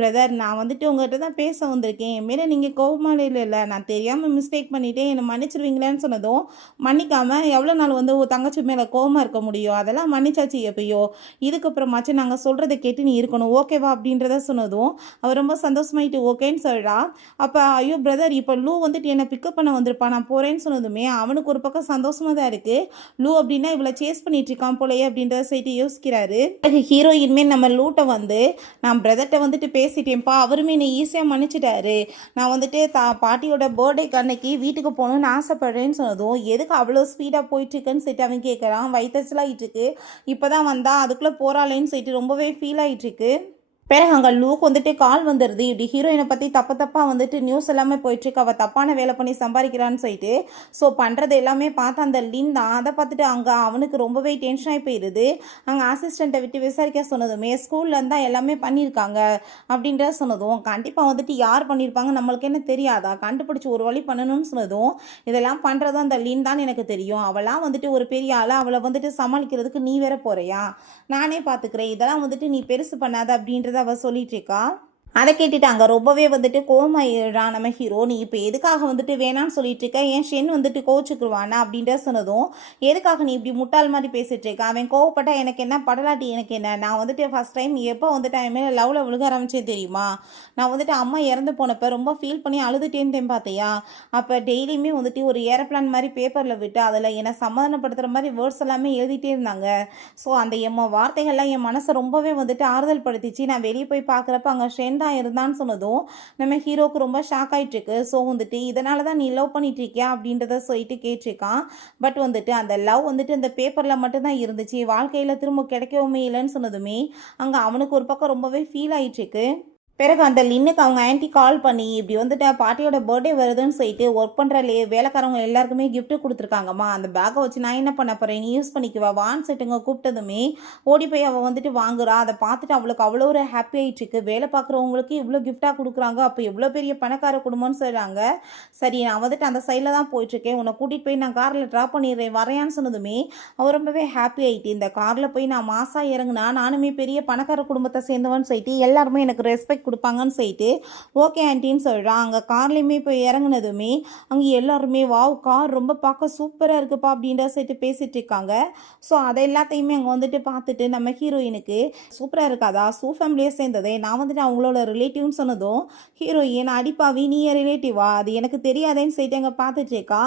பிரதர் நான் வந்துட்டு உங்கள்கிட்ட தான் பேச வந்திருக்கேன், என் மேலே நீங்கள் கோவமாக இல்லை, நான் தெரியாமல் மிஸ்டேக் பண்ணிவிட்டேன், என்னை மன்னிச்சிருவீங்களேன்னு சொன்னதும், மன்னிக்காமல் எவ்வளோ நாள் ஒரு தங்கச்சி மேலே கோவமாக இருக்க முடியும், அதெல்லாம் மன்னிச்சாச்சு எப்பயோ, இதுக்கப்புறமாச்சும் நாங்கள் சொல்கிறத கேட்டு நீ இருக்கணும் ஓகேவா அப்படின்றத சொன்னதும் அவர் ரொம்ப சந்தோஷமாயிட்டு ஓகேன்னு சொல்கிறா. அப்போ ஐயோ பிரதர் இப்போ லூ என்னை பிக்கப் பண்ண வந்திருப்பா, நான் போகிறேன்னு சொன்னதுமே அவனுக்கு ஒரு பக்கம் சந்தோஷமாக தான் இருக்குது. லூ அப்படின்னா இவளை சேஸ் பண்ணிட்டு இருக்கான் போலையே அப்படின்றத சைட்டு யோசிக்கிறாரு. ஹீரோயின்மே நம்ம லூட்டை நான் பிரதர்கிட்ட பேசிட்டேன்ப்பா, அவருமே என்னை ஈஸியாக மன்னிச்சிட்டாரு, நான் பாட்டியோட பர்த்டேக்கு அன்னைக்கு வீட்டுக்கு போகணுன்னு ஆசைப்படுறேன்னு சொன்னதும், எதுக்கு அவ்வளோ ஸ்பீடாக போயிட்டுருக்குன்னு சொல்லிட்டு அவன் கேட்குறான். வயிற்றுச்சலாகிட்டு இருக்கு, இப்போ தான் வந்தா அதுக்குள்ளே போகிறாளேன்னு சொல்லிட்டு ரொம்பவே ஃபீல் ஆகிட்டுருக்கு. பிறகு அங்கே லூக்கு கால் வந்துடுது. இப்படி ஹீரோயினை பற்றி தப்பாக நியூஸ் எல்லாமே போயிட்டுருக்கு, அவள் தப்பான வேலை பண்ணி சம்பாதிக்கிறான்னு சொல்லிட்டு. ஸோ பண்ணுறது எல்லாமே பார்த்து அந்த லின் தான், அதை பார்த்துட்டு அங்கே அவனுக்கு ரொம்பவே டென்ஷனாகி போயிடுது. அங்கே அசிஸ்டண்ட்டை விட்டு விசாரிக்க சொன்னதுமே ஸ்கூலில் இருந்தால் எல்லாமே பண்ணியிருக்காங்க அப்படின்ற சொன்னதும், கண்டிப்பாக யார் பண்ணியிருப்பாங்க நம்மளுக்கு என்ன தெரியாதா, கண்டுபிடிச்சி ஒரு வழி பண்ணணும்னு சொன்னதும், இதெல்லாம் பண்ணுறதும் அந்த லின் தான் எனக்கு தெரியும், அவளாம் ஒரு பெரிய ஆள், அவளை சமாளிக்கிறதுக்கு நீ வேற போகிறையா, நானே பார்த்துக்கிறேன், இதெல்லாம் நீ பெருசு பண்ணாத அப்படின்ற அவ சொல்லிட்டு இருக்கா. அதை கேட்டுட்டு அங்கே ரொம்பவே கோவமாயிடுறான் நம்ம ஹீரோ. நீ இப்போ எதுக்காக வேணான்னு சொல்லிட்டு இருக்க, ஏன் ஷென் கோச்சுக்குருவானா அப்படின்ற சொன்னதும், எதுக்காக நீ இப்படி முட்டாள் மாதிரி பேசிட்டு இருக்க, அவன் கோவப்பட்டா எனக்கு என்ன, படலாட்டி எனக்கு என்ன, நான் ஃபர்ஸ்ட் டைம் எப்போ அவன் மேலே லவ்வில் விழுக ஆரம்பிச்சேன் தெரியுமா, நான் அம்மா இறந்து போனப்போ ரொம்ப ஃபீல் பண்ணி அழுதுட்டேன்னு பார்த்தியா, அப்போ டெய்லியுமே ஒரு ஏரோப்ளான் மாதிரி பேப்பரில் விட்டு அதில் என்னை சமாதானப்படுத்துகிற மாதிரி வேர்ட்ஸ் எல்லாமே எழுதிட்டே இருந்தாங்க. ஸோ அந்த வார்த்தைகள்லாம் என் மனசை ரொம்பவே ஆறுதல் படுத்திச்சு. நான் வெளியே போய் பார்க்குறப்ப அங்கே ஷென் இருந்தான்னு சொன்னதும் நம்ம ஹீரோக்கு ரொம்ப ஷாக் ஆயிட்டு இருக்கு. ஸோ இதனால தான் நீ லவ் பண்ணிட்டு இருக்கியா அப்படின்றத சொல்லிட்டு கேட்டிருக்கான். பட் அந்த லவ் அந்த பேப்பரில் மட்டும்தான் இருந்துச்சு, வாழ்க்கையில் திரும்ப கிடைக்கவுமே இல்லைன்னு சொன்னதுமே அங்கே அவனுக்கு ஒரு பக்கம் ரொம்பவே ஃபீல் ஆயிட்டு இருக்கு. பிறகு அந்த லின்னுக்கு அவங்க ஆன்ட்டி கால் பண்ணி இப்படி பாட்டியோட பர்த்டே வருதுன்னு சொல்லிட்டு ஒர்க் பண்ணுற வேலைக்காரவங்க எல்லாருக்குமே கிஃப்ட்டு கொடுத்துருக்காங்கம்மா, அந்த பேக்கை வச்சு நான் என்ன பண்ண போகிறேன், நீ யூஸ் பண்ணிக்குவா வான்னு சொல்லிட்டுங்க கூப்பிட்டதுமே ஓடி போய் அவள் வாங்குறா. அதை பார்த்துட்டு அவளுக்கு அவ்வளோ ஒரு ஹாப்பி ஆகிட்டுருக்கு, வேலை பார்க்குறவங்களுக்கு இவ்வளோ கிஃப்டாக கொடுக்குறாங்க, அப்போ எவ்வளோ பெரிய பணக்கார குடும்பம்னு சொல்கிறாங்க. சரி நான் அந்த சைடில் தான் போயிட்டுருக்கேன், உன்னை கூட்டிகிட்டு போய் நான் காரில் ட்ராப் பண்ணிடுறேன் வரையான்னு சொன்னதுமே அவள் ரொம்பவே ஹாப்பி ஆகிட்டு, இந்த காரில் போய் நான் மாசாக இறங்குனா நானுமே பெரிய பணக்கார குடும்பத்தை சேர்ந்தவன்னு சொல்லிட்டு எல்லாருமே எனக்கு ரெஸ்பெக்ட் கொடுப்பாங்கன்னு சொல்லிட்டு ஓகே ஆண்டின்னு சொல்கிறான். அங்கே கார்லேயுமே போய் இறங்குனதுமே அங்கே எல்லாருமே வாவ் கார் ரொம்ப பார்க்க சூப்பராக இருக்குப்பா அப்படின்ற சொல்லிட்டு பேசிகிட்டு இருக்காங்க. ஸோ அதை எல்லாத்தையுமே அங்கே பார்த்துட்டு நம்ம ஹீரோயினுக்கு சூப்பராக இருக்காதா, சூ ஃபேமிலியே சேர்ந்ததே, நான் அவங்களோட ரிலேட்டிவ்னு சொன்னதும் ஹீரோயின் அடிப்பாவி நீ ரிலேட்டிவா, அது எனக்கு தெரியாதேன்னு சொல்லிட்டு அங்கே பார்த்துட்டு இருக்கா.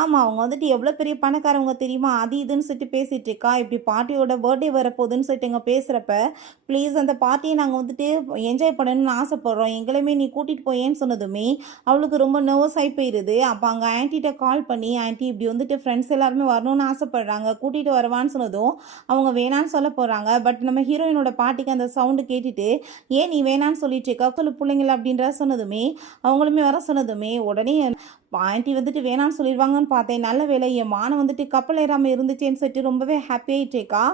ஆமாம் அவங்க எவ்வளோ பெரிய பணக்காரவங்க தெரியுமா, அது இதுன்னு சொல்லிட்டு பேசிகிட்டு இருக்கா. இப்படி பாட்டியோட பர்த்டே வரப்போகுதுன்னு சொல்லிட்டு அங்கே பேசுகிறப்ப ப்ளீஸ் அந்த பார்ட்டியை நாங்கள் என்ஜாய் பண்ண ஆசைப்படுறோம், எங்களையுமே நீ கூட்டிகிட்டு போயேன்னு சொன்னதுமே அவளுக்கு ரொம்ப நர்வஸ் ஆகி போயிடுது. அப்போ அங்கே ஆன்ட்டிகிட்ட கால் பண்ணி ஆன்ட்டி இப்படி ஃப்ரெண்ட்ஸ் எல்லாருமே வரணும்னு ஆசைப்படுறாங்க, கூட்டிகிட்டு வருவான்னு சொன்னதும் அவங்க வேணான்னு சொல்ல போகிறாங்க. பட் நம்ம ஹீரோயினோட பாட்டிக்கு அந்த சவுண்டு கேட்டுட்டு ஏன் நீ வேணான்னு சொல்லிட்டு இருக்கா பிள்ளைங்கள அப்படின்ற சொன்னதுமே அவங்களுமே வர சொன்னதுமே உடனே ஆன்ட்டி வேணான்னு சொல்லிடுவாங்கன்னு பார்த்தேன், நல்ல வேலை என் மானம் கப்பல் ஏறாமல் இருந்துச்சேன்னு சொல்லிட்டு ரொம்பவே ஹாப்பியாகிட்டு இருக்கா.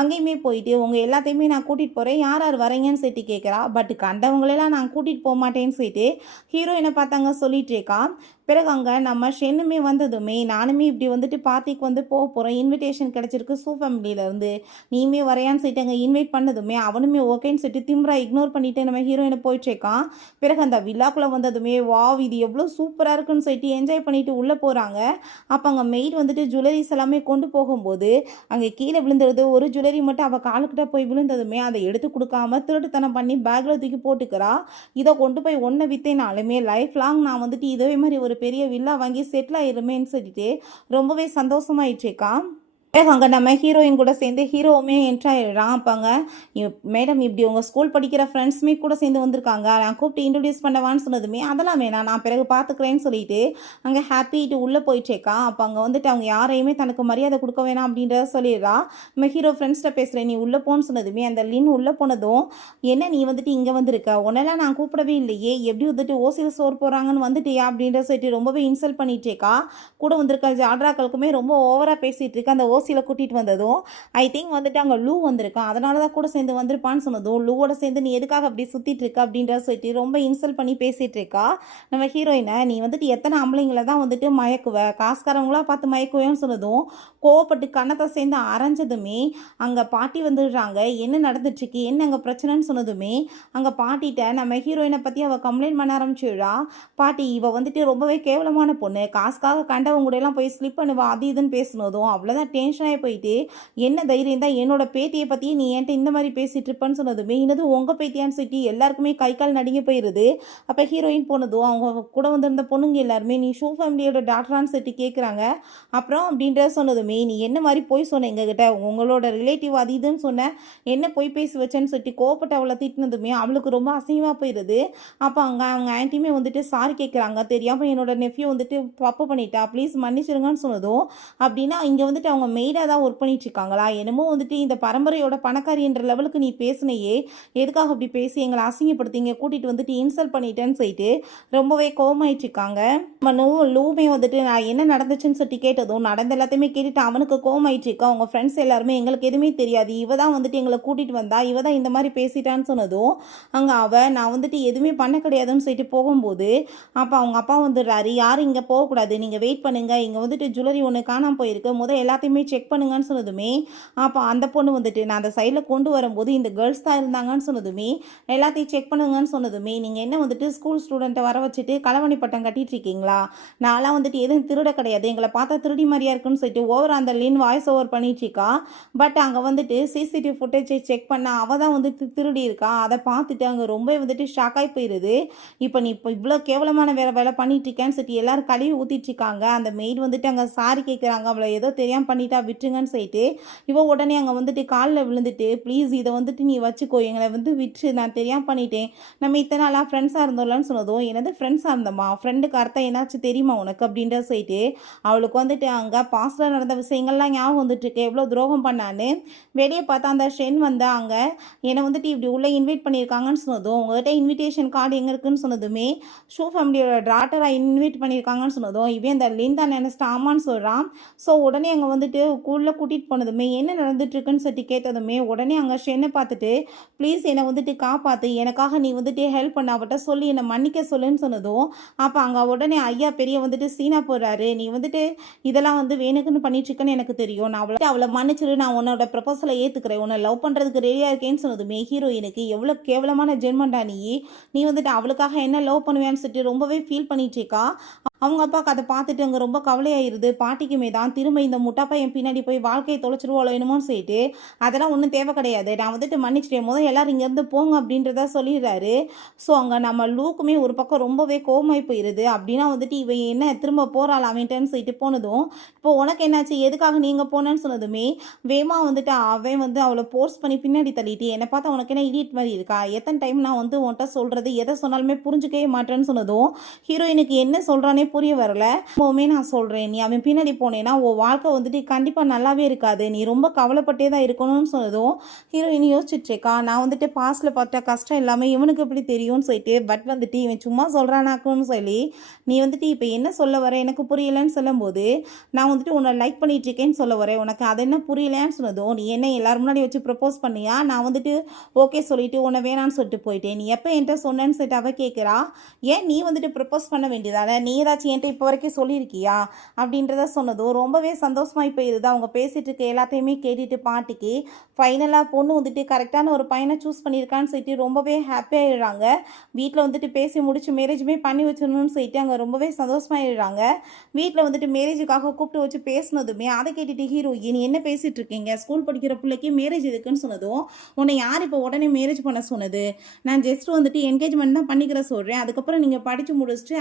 அங்கேயுமே போயிட்டு உங்கள் எல்லாத்தையுமே நான் கூட்டிகிட்டு போகிறேன், யார் யார் வரீங்கன்னு சொல்லிட்டு கேட்குறா. பட் கண்டவங்களெல்லாம் நான் கூட்டிகிட்டு போக மாட்டேன்னு சொல்லிட்டு ஹீரோயினை பார்த்தாங்க சொல்லிட்டு இருக்கா. பிறகு அங்கே நம்ம ஷென்னுமே வந்ததுமே நானுமே இப்படி பார்ட்டிக்கு போக போகிறேன், இன்விடேஷன் கிடச்சிருக்கு சூ ஃபேமிலியிலேருந்து, நீயுமே வரையான்னு சொல்லிட்டு அங்கே இன்வைட் பண்ணதுமே அவனுமே ஓகேன்னு சொல்லிட்டு திம்ரா இக்னோர் பண்ணிவிட்டு நம்ம ஹீரோயினை போயிட்டுருக்கான். பிறகு அந்த விழாக்குள்ளே வந்ததுமே வாவ் இது எவ்வளோ சூப்பராக இருக்குன்னு சொல்லிட்டு என்ஜாய் பண்ணிவிட்டு உள்ளே போகிறாங்க. அப்போ அங்கே மெய்ட் ஜுவல்லரிஸ் எல்லாமே கொண்டு போகும்போது அங்கே கீழே விழுந்துருது, ஒரு ஜுவல்லரி மட்டும் அவள் காலுக்கிட்ட போய் விழுந்ததுமே அதை எடுத்து கொடுக்காம திருட்டுத்தனம் பண்ணி பேக்கில் தூக்கி போட்டுக்கிறா. இதை கொண்டு போய் ஒன்றை விற்றேனாலுமே லைஃப் லாங் நான் இதே மாதிரி ஒரு பெரிய வில்லா வாங்கி செட்டில் ஆயிருமேன்னு சொல்லிட்டு ரொம்பவே சந்தோஷமாயிடுச்சேக்கா. அங்கே நம்ம ஹீரோயின் கூட சேர்ந்து ஹீரோவுமே என்ட்ரு ஆயிடுறான். அப்பாங்க மேடம் இப்படி உங்கள் ஸ்கூல் படிக்கிற ஃப்ரெண்ட்ஸுமே கூட சேர்ந்து வந்திருக்காங்க, நான் கூப்பிட்டு இன்ட்ரடியூஸ் பண்ணவான்னு சொன்னதுமே அதெல்லாம் வேணாம் நான் பிறகு பார்த்துக்கிறேன்னு சொல்லிட்டு அங்கே ஹாப்பிட்டு உள்ளே போயிட்டேக்கா. அப்போ அங்கே வந்துட்டு அவங்க யாரையுமே தனக்கு மரியாதை கொடுக்க வேணாம் அப்படின்றத சொல்லிடுறா. நம்ம ஹீரோ ஃப்ரெண்ட்ஸ்கிட்ட பேசுகிறேன் நீ உள்ளே போன்னு சொன்னதுமே அந்த லின் உள்ளே போனதும் என்ன நீ வந்துட்டு இங்கே வந்திருக்க, உன்னெல்லாம் நான் கூப்பிடவே இல்லையே, எப்படி வந்துட்டு ஓசியில் சோறு போகிறாங்கன்னு வந்துட்டியா அப்படின்ற சொல்லிட்டு ரொம்பவே இன்சல்ட் பண்ணிட்டேக்கா. கூட வந்திருக்க ஜாட்ராக்களுக்குமே ரொம்ப ஓவராக பேசிகிட்டு இருக்கு. அந்த ஓசியில் கூட்டிகிட்டு வந்ததும் ஐ திங்க் வந்துட்டு அங்கே லூ வந்திருக்கான், அதனால தான் கூட சேர்ந்து வந்திருப்பான்னு சொன்னதும் லூவோட சேர்ந்து நீ எதுக்காக அப்படி சுற்றிட்டு இருக்க அப்படின்ற சொல்லிட்டு ரொம்ப இன்சல்ட் பண்ணி பேசிகிட்டு இருக்கா. நம்ம ஹீரோயினை நீ வந்துட்டு எத்தனை ஆம்பளைங்களை தான் வந்துட்டு மயக்குவ, காசுக்காரவங்களா பார்த்து மயக்குவேன்னு சொன்னதும் கோவப்பட்டு கண்ணத்தை சேர்ந்து அரைஞ்சதுமே அங்கே பாட்டி வந்துடுறாங்க. என்ன நடந்துட்டுருக்கு, என்ன அங்கே பிரச்சனைன்னு சொன்னதுமே அங்கே பாட்டிகிட்ட நம்ம ஹீரோயினை பற்றி அவள் கம்ப்ளைண்ட் பண்ண ஆரம்பிச்சிடுறா. பாட்டி இவள் வந்துட்டு ரொம்பவே கேவலமான பொண்ணு, காசுக்காக கண்டவங்க கூட எல்லாம் போய் ஸ்லிப் பண்ணுவா அது இதுன்னு பேசினதும் அவ்வளோதான் டென்ஷனாகி போயிட்டு என்ன தைரியம் தான் என்னோட பேத்தியை பற்றியே நீ என்கிட்ட இந்த மாதிரி பேசிட்டு இருப்பேன்னு சொன்னதுமே இன்னது உங்கள் பேத்தியான்னு சொல்லிட்டு எல்லாருக்குமே கை கால் நடுங்கி போயிடுது. அப்போ ஹீரோயின் போனதும் அவங்க கூட வந்திருந்த பொண்ணுங்க எல்லாருமே நீ ஷூ ஃபேமிலியோட டாக்டரான்னு சொல்லிட்டு கேட்குறாங்க. அப்புறம் அப்படின்றத சொன்னதுமே நீ என்ன மாதிரி போய் சொன்ன எங்ககிட்ட, உங்களோட ரிலேட்டிவ் அது இதுன்னு சொன்ன, என்ன போய் பேசி வச்சேன்னு சொல்லிட்டு கோப்பட்டு அவளை திட்டினதுமே அவளுக்கு ரொம்ப அசிங்கமாக போயிடுது. அப்போ அங்கே அவங்க ஆன்ட்டியுமே வந்துட்டு சாரி கேட்குறாங்க, தெரியாமல் என்னோட நெஃப்யூ வந்துட்டு தப்பு பண்ணிட்டா ப்ளீஸ் மன்னிச்சிருங்கன்னு சொன்னதும் அப்படின்னா இங்கே வந்துட்டு அவங்க மெய்டாக தான் ஒர்க் பண்ணிட்டு இருக்காங்களா, என்னமோ வந்துட்டு இந்த பரம்பரையோட பணக்காரி என்ற லெவலுக்கு நீ பேசுனையே, எதுக்காக அப்படி பேசி எங்களை அசிங்கப்படுத்திங்க கூட்டிகிட்டு வந்துட்டு இன்சல்ட் பண்ணிட்டேன்னு சொல்லிட்டு ரொம்பவே கோவமாயிட்டு இருக்காங்க. லூமே வந்துட்டு நான் என்ன நடந்துச்சுன்னு சொல்லிட்டு கேட்டதும் நடந்த எல்லாத்தையுமே கேட்டுட்டு அவனுக்கு கோவமாயிட்டு இருக்கா. அவங்க ஃப்ரெண்ட்ஸ் எல்லாருமே எங்களுக்கு எதுவுமே தெரியாது, இவ தான் வந்துட்டு எங்களை கூட்டிகிட்டு வந்தா, இவ தான் இந்த மாதிரி பேசிட்டான்னு சொன்னதும் அங்கே நான் வந்துட்டு எதுவுமே பண்ண கிடையாதுன்னு சொல்லிட்டு போகும்போது அப்போ அவங்க அப்பா வந்துடுறாரு, யாரும் இங்கே போகக்கூடாது நீங்கள் வெயிட் பண்ணுங்க, இங்கே வந்துட்டு ஜுவல்லரி ஒன்று காணாமல் போயிருக்கு, முதல் எல்லாத்தையுமே செக் பண்ணுங்கன்னு சொன்னதுமே அப்போ அந்த பொண்ணு வந்துட்டு நான் அந்த சைடில் கொண்டு வரும்போது இந்த கேர்ள்ஸ் தான் இருந்தாங்கன்னு சொன்னதுமே எல்லாத்தையும் செக் பண்ணுங்கன்னு சொன்னதுமே நீங்கள் என்ன வந்துட்டு ஸ்கூல் ஸ்டூடெண்ட்டை வர வச்சுட்டு களவணி பட்டம் கட்டிட்டு இருக்கீங்களா, நான்லாம் வந்துட்டு எதுவும் திருட கிடையாது, எங்களை பார்த்தா திருடி மாதிரியா இருக்குன்னு சொல்லிட்டு ஓவர் அந்த லின் வாய்ஸ் ஓவர் பண்ணிட்டு இருக்கா. பட் அங்கே வந்துட்டு சிசிடிவி ஃபுட்டேஜை செக் பண்ண அவள் தான் வந்துட்டு திருடி இருக்கா. அதை பார்த்துட்டு அங்கே ரொம்ப வந்துட்டு ஷாக் ஆகி போயிடுது. இப்போ நீ இப்போ இவ்வளோ கேவலமான வேலை பண்ணிட்டு இருக்கேன்னு சொல்லிட்டு எல்லாரும் கழுவி ஊற்றிட்டு இருக்காங்க. அந்த மெய்ட் வந்துட்டு அங்கே சாரி கேட்குறாங்க, அவளை ஏதோ தெரியாமல் பண்ணிட்டா விட்டுருங்கன்னு சொல்லிட்டு இவ உடனே அங்கே வந்துட்டு காலில் விழுந்துட்டு ப்ளீஸ் இதை வந்துட்டு நீ வச்சுக்கோ, எங்களை வந்து விட்டு நான் தெரியாமல் பண்ணிட்டேன், நம்ம இத்தனை நாளாக ஃப்ரெண்ட்ஸாக இருந்தோம்லன்னு சொன்னதும் எனது ஃப்ரெண்ட்ஸாக இருந்தம்மா, ஃப்ரெண்டுக்கு அர்த்தம் என்னாச்சும் தெரியுமா உனக்கு அப்படின்ற சொல்லிட்டு அவளுக்கு வந்துட்டு அங்கே பாஸ்டில் நடந்த விஷயங்கள்லாம் ஞாபகம் வந்துட்டு இருக்கு, எவ்வளோ துரோகம் பண்ணான்னு. வெளியே பார்த்தா அந்த ஷென் வந்து அங்கே என்னை வந்துட்டு இப்படி உள்ளே இன்வைட் பண்ணியிருக்காங்கன்னு சொன்னதும் உங்கள்கிட்ட இன்விடேஷன் கார்டு எங்கே இருக்குன்னு சொன்னதுமே ஷூ ஃபேமிலியோட டாட்டராக இன்வைட் பண்ணியிருக்காங்கன்னு சொன்னதும் இவன் இந்த லிந்தா நினைச்சிட்டு ஆமான்னு சொல்கிறான். ஸோ உடனே அங்கே வந்துட்டு உள்ளே கூட்டிகிட்டு போனதுமே என்ன நடந்துட்டுருக்குன்னு சொல்லி கேட்டதுமே உடனே அங்கே ஷென்னை பார்த்துட்டு ப்ளீஸ் என்னை வந்துட்டு காப்பாற்று, எனக்காக நீ வந்துட்டு ஹெல்ப் பண்ண அவட்ட சொல்லி என்னை மன்னிக்க சொல்லுன்னு சொன்னதும் அப்போ அங்கே உடனே ஐயா பெரிய வந்துட்டு சீனா போடுறாரு, நீ வந்துட்டு இதெல்லாம் வந்து வேணுக்குன்னு பண்ணிட்டுருக்கேன்னு எனக்கு தெரியும், நான் அவளை மன்னிச்சிரு, நான் உன்னோட ப்ரப்போசலை ஏற்றுக்கிறேன், உன்னை லவ் பண்ணுறதுக்கு ரெடியாக இருக்கேன்னு சொன்னதுமே ஹீரோயினுக்கு எவ்வளோ கேவலமான ஜென்மண்டா நீ வந்துட்டு அவளுக்காக என்ன லவ் பண்ணுவேன்னு சொல்லிட்டு ரொம்பவே ஃபீல் பண்ணிட்டு இருக்கா. அவங்க அப்பாவுக்கு அதை பார்த்துட்டு அங்கே ரொம்ப கவலையாயிருது. பாட்டிக்குமே தான் திரும்ப இந்த முட்டா பையன் பின்னாடி போய் வாழ்க்கையை தொலைச்சிருவோம் என்னமோன்னு சொல்லிட்டு அதெல்லாம் ஒன்றும் தேவை கிடையாது, நான் வந்துட்டு மன்னிச்சிட்டேன், முதல் எல்லாரும் இங்கேருந்து போங்க அப்படின்றத சொல்லிடுறாரு. ஸோ அங்கே நம்ம லூக்குமே ஒரு பக்கம் ரொம்பவே கோவமாய் போயிடுது. அப்படின்னா வந்துட்டு இவன் என்ன திரும்ப போகிறாள் அவன்ட்டன்னு சொல்லிட்டு போனதும் இப்போ உனக்கு என்னாச்சு எதுக்காக நீங்கள் போனேன்னு சொன்னதுமே வேமா வந்துட்டு அவன் வந்து அவளை போர்ஸ் பண்ணி பின்னாடி தள்ளிட்டு என்னை பார்த்தா உனக்கு என்ன இடியட் மாதிரி இருக்கா, எத்தனை டைம் நான் வந்து உன்கிட்ட சொல்கிறது எதை சொன்னாலுமே புரிஞ்சுக்கவே மாட்டேன்னு சொன்னதும் ஹீரோயினுக்கு என்ன சொல்கிறானே புரிய வரல. எப்போவுமே நான் சொல்கிறேன் நீ அவன் பின்னாடி போனேன்னா உன் வாழ்க்கை வந்துட்டு கண்டிப்பாக நல்லாவே இருக்காது, நீ ரொம்ப கவலைப்பட்டே தான் இருக்கணும்னு சொன்னதும் ஹீரோயின் யோசிச்சுட்ருக்கா. நான் வந்துட்டு பாஸ்டில் பார்த்த கஷ்டம் எல்லாமே இவனுக்கு எப்படி தெரியும்னு சொல்லிட்டு பட் வந்துட்டு இவன் சும்மா சொல்கிறானாக்குன்னு சொல்லி நீ வந்துட்டு இப்போ என்ன சொல்ல வர எனக்கு புரியலைன்னு சொல்லும்போது நான் வந்துட்டு உன்னை லைக் பண்ணிகிட்ருக்கேன்னு சொல்ல வரேன், உனக்கு அது என்ன புரியலைன்னு சொன்னதும் நீ என்ன எல்லோரும் முன்னாடி வச்சு ப்ரப்போஸ் பண்ணியா, நான் வந்துட்டு ஓகே சொல்லிவிட்டு உன்னை வேணான்னு சொல்லிட்டு போயிட்டேன், நீ எப்போ என்கிட்ட சொன்னேன்னு சொல்லிட்டு அவள் கேட்குறா. ஏன் நீ வந்துட்டு ப்ரப்போஸ் பண்ண வேண்டியதானே, நீ ஏதாச்சும் என்கிட்ட இப்போ வரைக்கும் சொல்லியிருக்கியா அப்படின்றத சொன்னதும் ரொம்பவே சந்தோஷமாகி போயிடுது. அவங்க பேசிகிட்டு இருக்க எல்லாத்தையுமே கேட்டுட்டு பாட்டிக்கு ஃபைனலாக பொண்ணு வந்துட்டு கரெக்டான ஒரு பையனை சூஸ் பண்ணியிருக்கான்னு சொல்லிட்டு ரொம்பவே ஹாப்பியாகிடுறாங்க. வீட்டில் வந்துட்டு பேசி முடிச்சு மேரேஜுமே பண்ணி வச்சிடணும்னு சொல்லிட்டு அங்கே ரொம்பவே சந்தோஷமாகிடுறாங்க. வீட்டில் வந்துட்டு மேரேஜுக்காக கூப்பிட்டு வச்சு பேசினதுமே அதை கேட்டுட்டு ஹீரோயின் என்ன பேசிகிட்டு இருக்கீங்க, ஸ்கூல் படிக்கிற பிள்ளைக்கு மேரேஜ் எதுக்குன்னு சொன்னதும் உன்னை யார் இப்போ உடனே மேரேஜ் பண்ண சொன்னது, நான் ஜஸ்ட் வந்துட்டு என்கேஜ்மெண்ட் தான் பண்ணிக்கிற சொல்கிறேன், அதுக்கப்புறம் நீங்கள் படித்து முடிச்சுட்டு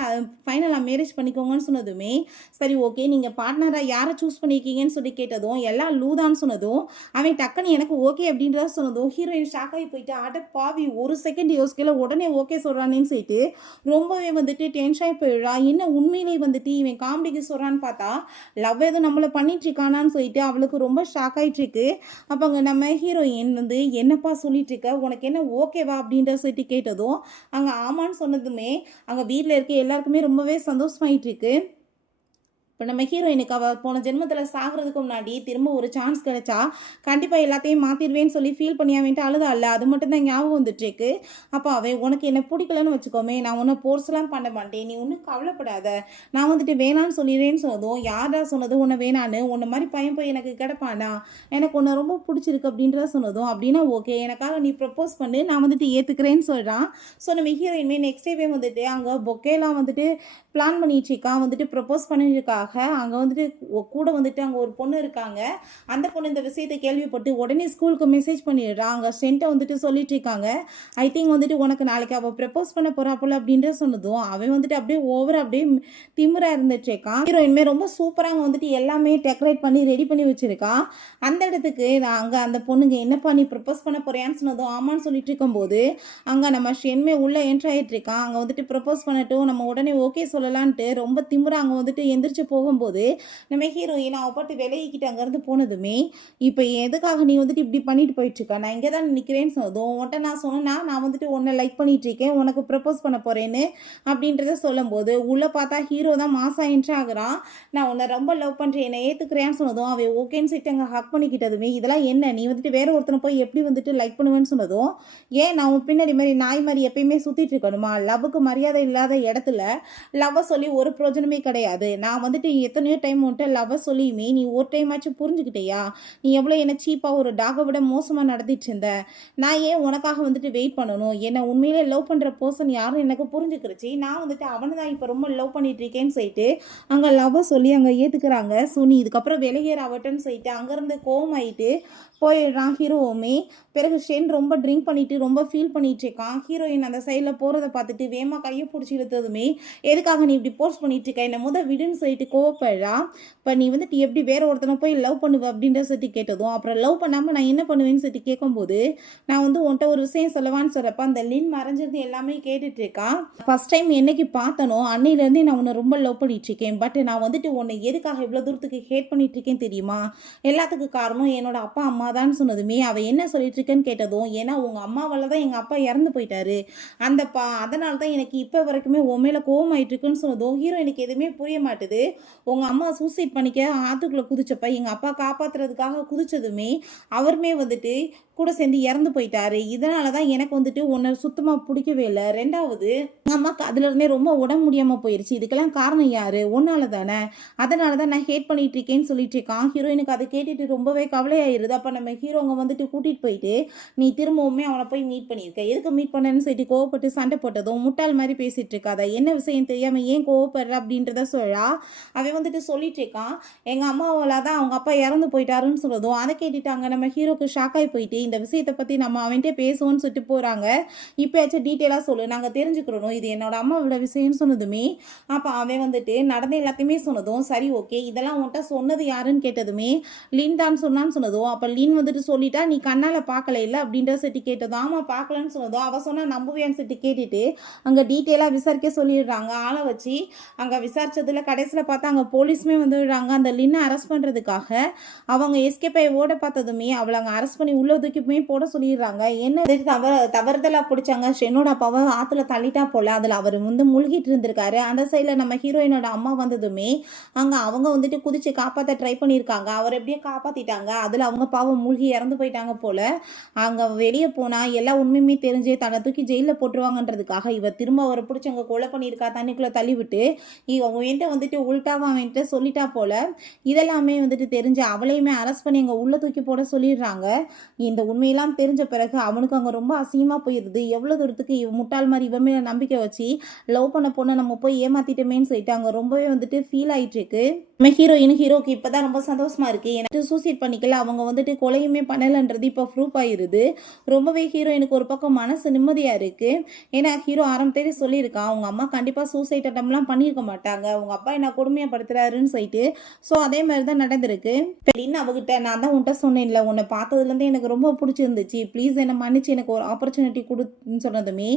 ஃபைனலாக மேரேஜ் மேரேஜ் பண்ணிக்கோங்கன்னு சொன்னதுமே சரி ஓகே நீங்கள் பார்ட்னராக யாரை சூஸ் பண்ணியிருக்கீங்கன்னு சொல்லி கேட்டதும் எல்லாம் லூதான்னு சொன்னதும் அவன் டக்குன்னு எனக்கு ஓகே அப்படின்றத சொன்னதும் ஹீரோயின் ஷாக் ஆகி போயிட்டு அட பாவி ஒரு செகண்ட் யோசிக்கல உடனே ஓகே சொல்கிறானேன்னு சொல்லிட்டு ரொம்பவே வந்துட்டு டென்ஷன் ஆகி போயிடுறா. என்ன உண்மையிலேயே வந்துட்டு இவன் காமெடிக்கு சொல்கிறான்னு பார்த்தா லவ் எதுவும் நம்மளை பண்ணிட்டு இருக்கானான்னு சொல்லிட்டு அவளுக்கு ரொம்ப ஷாக் ஆகிட்டு இருக்கு. அப்போ அங்கே நம்ம ஹீரோயின் வந்து என்னப்பா சொல்லிட்டு இருக்க உனக்கு என்ன ஓகேவா அப்படின்ற சொல்லிட்டு கேட்டதும் அங்கே ஆமான்னு சொன்னதுமே அங்கே வீட்டில் இருக்க எல்லாருக்குமே ரொம்பவே சந்தோஷமாயிட்டு இருக்கு. இப்போ நம்ம ஹீரோயினுக்கு அவள் போன ஜென்மத்தில் சாகிறதுக்கு முன்னாடி திரும்ப ஒரு சான்ஸ் கிடைச்சா கண்டிப்பாக எல்லாத்தையும் மாற்றிடுவேன்னு சொல்லி ஃபீல் பண்ணி அவன்ட்டு அழுதா இல்லை அது மட்டும்தான் ஞாபகம் வந்துட்டுருக்கு. அப்போ அவன் உனக்கு என்ன பிடிக்கலன்னு வச்சுக்கோமே நான் உன்னை போர்ஸ்லாம் பண்ண மாட்டேன் நீ ஒன்றும் கவலைப்படாத நான் வந்துட்டு வேணான்னு சொல்லிடுறேன்னு சொன்னதும் யாரா சொன்னது உன்னை வேணான்னு உன்னை மாதிரி பையன் போய் எனக்கு கிடப்பானா எனக்கு உன்னை ரொம்ப பிடிச்சிருக்கு அப்படின்றத சொன்னதும் அப்படின்னா ஓகே எனக்காக நீ ப்ரப்போஸ் பண்ணு நான் வந்துட்டு ஏற்றுக்கிறேன்னு சொல்கிறான். ஸோ நம்ம ஹீரோயின்மே நெக்ஸ்ட் டேவே வந்துட்டு அங்கே பொக்கேலாம் வந்துட்டு பிளான் பண்ணிட்டு இருக்கான் வந்துட்டு ப்ரப்போஸ் பண்ணியிருக்கா. அங்கே வந்துட்டு கூட வந்துட்டு அங்கே ஒரு பொண்ணு இருக்காங்க. அந்த பொண்ணு இந்த விஷயத்தை கேள்விப்பட்டு உடனே ஸ்கூலுக்கு மெசேஜ் பண்ணிடுறான். அங்கே சென்ட்டை வந்துட்டு சொல்லிட்டு இருக்காங்க ஐ திங்க் வந்துட்டு உனக்கு நாளைக்கு அவள் ப்ரப்போஸ் பண்ண போகிறாப்புல அப்படின்ற சொன்னதும் அவன் வந்துட்டு அப்படியே ஓவராக அப்படியே திமிராக இருந்துட்டு இருக்கான். ஹீரோயின்மே ரொம்ப சூப்பராக அங்கே வந்துட்டு எல்லாமே டெக்கரேட் பண்ணி ரெடி பண்ணி வச்சுருக்கான். அந்த இடத்துக்கு அங்கே அந்த பொண்ணுங்க என்னப்பா நீ ப்ரப்போஸ் பண்ண போறியான்னு சொன்னதும் ஆமான்னு சொல்லிட்டு இருக்கும்போது அங்கே நம்ம ஷென்மே உள்ளே என்ட்ரு ஆகிட்டு இருக்கான். அங்கே வந்துட்டு ப்ரப்போஸ் பண்ணட்டும் நம்ம உடனே ஓகே சொல்லலான்ட்டு ரொம்ப திமிரா அங்கே வந்துட்டு எந்திரிச்சு போகும்போது நம்ம ஹீரோயின் அவள் பாட்டு விலகிக்கிட்டு அங்கேருந்து போனதுமே இப்போ எதுக்காக நீ வந்துட்டு இப்படி பண்ணிட்டு போயிட்டுருக்கா நான் இங்கே தான் நிற்கிறேன்னு சொன்னதும் உன்ட்ட நான் சொன்னேன்னா நான் வந்துட்டு உன்னை லைக் பண்ணிட்டு இருக்கேன் உனக்கு ப்ரப்போஸ் பண்ண போகிறேன்னு அப்படின்றத சொல்லும்போது உள்ளே பார்த்தா ஹீரோ தான் மாசா என்ட்ரு ஆகுறான். நான் உன்னை ரொம்ப லவ் பண்ணுறேன் என்னை ஏற்றுக்கிறேன்னு சொன்னதும் அவன் ஓகேன்னு சொல்லிட்டு அங்கே ஹக் பண்ணிக்கிட்டதுமே இதெல்லாம் என்ன நீ வந்துட்டு வேற ஒருத்தனை போய் எப்படி வந்துட்டு லைக் பண்ணுவேன்னு சொன்னதும் ஏன் நான் உன் பின்னாடி மாதிரி நாய் மாதிரி எப்பயுமே சுற்றிட்டு இருக்கணுமா லவ்வுக்கு மரியாதை இல்லாத இடத்துல லவ்வை சொல்லி ஒரு பிரயோஜனமே கிடையாது. நான் வந்துட்டு எத்தனையோ டைம் வந்துட்டு லவ்வை சொல்லியுமே நீ ஒரு டைம் ஆச்சும் புரிஞ்சுக்கிட்டியா நீ எவ்வளோ என்ன சீப்பாக ஒரு டாகை விட மோசமாக நடத்திட்டு இருந்த நான் ஏன் உனக்காக வந்துட்டு வெயிட் பண்ணணும் என்னை உண்மையிலே லவ் பண்ணுற பர்சன் யாரும் எனக்கு புரிஞ்சுக்கிடுச்சு நான் வந்துட்டு அவனை தான் இப்போ ரொம்ப லவ் பண்ணிட்டு இருக்கேன்னு சொல்லிட்டு அங்கே லவ்வை சொல்லி அங்கே ஏற்றுக்கிறாங்க. ஸோ நீ இதுக்கப்புறம் விலகேற ஆகட்டும்னு சொல்லிட்டு அங்கேருந்து கோவம் ஆகிட்டு போயிடுறான் ஹீரோவுமே. பிறகு ஷென் ரொம்ப ட்ரிங்க் பண்ணிட்டு ரொம்ப ஃபீல் பண்ணிட்டு இருக்கான். ஹீரோயின் அந்த சைடில் போகிறத பார்த்துட்டு வேமா கையை பிடிச்சி இழுத்ததுமே எதுக்காக நீ இப்படி போஸ்ட் பண்ணிட்டு இருக்க என்னை விடுன்னு சொல்லிட்டு கோவப்படுறா. இப்போ நீ வந்துட்டு எப்படி வேற ஒருத்தனை போய் லவ் பண்ணுவ அப்படின்ற சொல்லிட்டு கேட்டதும் அப்புறம் லவ் பண்ணாமல் நான் என்ன பண்ணுவேன்னு சொல்லிட்டு கேட்கும்போது நான் வந்து உன்ட்ட ஒரு விஷயம் சொல்லவான்னு சொல்கிறப்ப அந்த லின் மறைஞ்சிருந்து எல்லாமே கேட்டுட்டு இருக்கான். ஃபர்ஸ்ட் டைம் என்னைக்கு பார்த்தனோ அன்னையிலேருந்தே நான் உன்னை ரொம்ப லவ் பண்ணிட்டு இருக்கேன். பட் நான் வந்துட்டு உன்னை எதுக்காக இவ்வளோ தூரத்துக்கு ஹேட் பண்ணிட்டு இருக்கேன் தெரியுமா எல்லாத்துக்கும் காரணம் என்னோட அப்பா அம்மா தான் சொன்னதுமே அவள் என்ன சொல்லிட்டு இருக்கேன்னு கேட்டதும் ஏன்னா உங்கள் அம்மாவால் தான் எங்கள் அப்பா இறந்து போயிட்டாரு அதனால தான் எனக்கு இப்போ வரைக்குமே உன் மேலே கோவம் ஆயிட்டு இருக்குன்னு சொன்னதும் ஹீரோ எனக்கு எதுவுமே புரிய மாட்டுது. உங்கள் அம்மா சூசைட் பண்ணிக்க ஆற்றுக்குள்ளே குதிச்சப்ப எங்கள் அப்பா காப்பாற்றுறதுக்காக குதிச்சதுமே அவருமே வந்துட்டு கூட சேர்ந்து இறந்து போயிட்டாரு. இதனால தான் எனக்கு வந்துட்டு உன்னை சுத்தமாக பிடிக்கவே இல்லை. ரெண்டாவது எங்கள் அம்மாவுக்கு அதுலேருந்தே ரொம்ப உடம்பு முடியாமல் போயிடுச்சு. இதுக்கெல்லாம் காரணம் யார் உன்னால தானே அதனால தான் நான் ஹேட் பண்ணிட்டு இருக்கேன்னு சொல்லிட்டு இருக்கான். ஹீரோயினுக்கு அதை கேட்டுட்டு ரொம்பவே கவலையாயிருது. அப்போ நம்ம ஹீரோங்க வந்துட்டு கூட்டிகிட்டு போயிட்டு நீ திரும்பவுமே அவனை போய் மீட் பண்ணியிருக்க எதுக்கு மீட் பண்ணேன்னு சொல்லிட்டு கோவப்பட்டு சண்டை போட்டதும் முட்டாள் மாதிரி பேசிகிட்டு இருக்காத என்ன விஷயம் தெரியாமல் ஏன் கோவப்படுற அப்படின்றத சொல்லா அவன் வந்துட்டு சொல்லிட்டு இருக்கான். எங்கள் அம்மாவால் தான் அவங்க அப்பா இறந்து போயிட்டாருன்னு சொல்கிறதும் அதை கேட்டுட்டாங்க நம்ம ஹீரோக்கு ஷாக்காகி போயிட்டு இந்த விஷயத்தை பற்றி நம்ம அவன்கிட்ட பேசுவோன்னு சொல்லிட்டு போகிறாங்க. இப்போயாச்சும் டீட்டெயிலாக சொல்லு நாங்கள் தெரிஞ்சுக்கிறோம் இது என்னோட அம்மாவோட விஷயம்னு சொன்னதுமே அப்போ அவன் வந்துட்டு நடந்த எல்லாத்தையுமே சொன்னதும் சரி ஓகே இதெல்லாம் உன்கிட்ட சொன்னது யாருன்னு கேட்டதுமே லின் தான் சொன்னான்னு சொன்னதும் அப்போ லின் வந்துட்டு சொல்லிட்டா நீ கண்ணால் பார்க்கல இல்லை அப்படின்ற செட்டி கேட்டதும் ஆமாம் பார்க்கலன்னு சொன்னதும் அவள் சொன்னால் நம்புவியான்னு செட்டி கேட்டுட்டு அங்கே டீட்டெயிலாக விசாரிக்க சொல்லிடுறாங்க. ஆளை வச்சு அங்கே விசாரிச்சதில் கடைசியில் பார்த்தா அங்கே போலீஸுமே வந்துடுறாங்க. அந்த லின்னை அரெஸ்ட் பண்ணுறதுக்காக அவங்க எஸ்கேப் ஆகி ஓட பார்த்ததுமே அவளை அங்கே அரெஸ்ட் பண்ணி உள்ள தூக்கியுமே போட சொல்லிடுறாங்க. என்ன தவறுதலாக பிடிச்சாங்க ஷென்னோட அப்பாவை ஆற்றுல தள்ளிட்டா போல அதில் அவர் வந்து முழுகிட்டு இருந்திருக்காரு. அந்த சைடில் நம்ம ஹீரோயினோட அம்மா வந்ததுமே அங்கே அவங்க வந்துட்டு குதிச்சு காப்பாற்ற ட்ரை பண்ணியிருக்காங்க. அவர் எப்படியே காப்பாற்றிட்டாங்க. அதில் அவங்க பாவம் மூழ்கி இறந்து போயிட்டாங்க போல. அங்கே வெளியே போனால் எல்லா உண்மையுமே தெரிஞ்சு தன்னை தூக்கி ஜெயிலில் போட்டுருவாங்கன்றதுக்காக இவர் திரும்ப அவரை பிடிச்சி அங்கே கொலை பண்ணியிருக்கா தண்ணிக்குள்ளே தள்ளி விட்டு அவங்க என்கிட்ட வந்துட்டு உள்டா இன்டைரக்டாக அவன்கிட்ட சொல்லிட்டா போல. இதெல்லாமே வந்துட்டு தெரிஞ்சு அவளையுமே அரெஸ்ட் பண்ணி அங்கே உள்ள தூக்கி போட சொல்லிடுறாங்க. இந்த உண்மையெல்லாம் தெரிஞ்ச பிறகு அவனுக்கு அங்கே ரொம்ப அசிங்கமாக போயிடுது. எவ்வளோ தூரத்துக்கு முட்டாள் மாதிரி இவன் மேலே நம்பிக்கை வச்சு லவ் பண்ண பொண்ணை நம்ம போய் ஏமாத்திட்டோமேன்னு சொல்லிட்டு அங்கே ரொம்பவே வந்துட்டு ஃபீல் ஆயிட்டு இருக்கு. நம்ம ஹீரோக்கு இப்போதான் ரொம்ப சந்தோஷமா இருக்கு. எனக்கு சூசைட் பண்ணிக்கல, அவங்க வந்துட்டு கொலையுமே பண்ணலைன்றது இப்போ ப்ரூஃப் ஆயிருது. ரொம்பவே ஹீரோயினுக்கு ஒரு பக்கம் மனசு நிம்மதியா இருக்கு. ஏன்னா ஹீரோ ஆரம்பத்திலே சொல்லியிருக்கான், அவங்க அம்மா கண்டிப்பாக சூசைட் அட்டம்லாம் பண்ணியிருக்க மாட்டாங்க, அவங்க அப்பா என்ன கொடுமையப்படுத்துறாருன்னு சொல்லிட்டு. ஸோ அதே மாதிரி தான் நடந்திருக்கு. அப்படின்னு அவகிட்ட நான் தான் உன்ட்ட சொன்னேன்ல, உன்னை பார்த்ததுலேருந்து எனக்கு ரொம்ப பிடிச்சிருந்துச்சு, ப்ளீஸ் என்னை மன்னிச்சு எனக்கு ஒரு ஆப்பர்ச்சுனிட்டி கொடுன்னு சொன்னதுமே,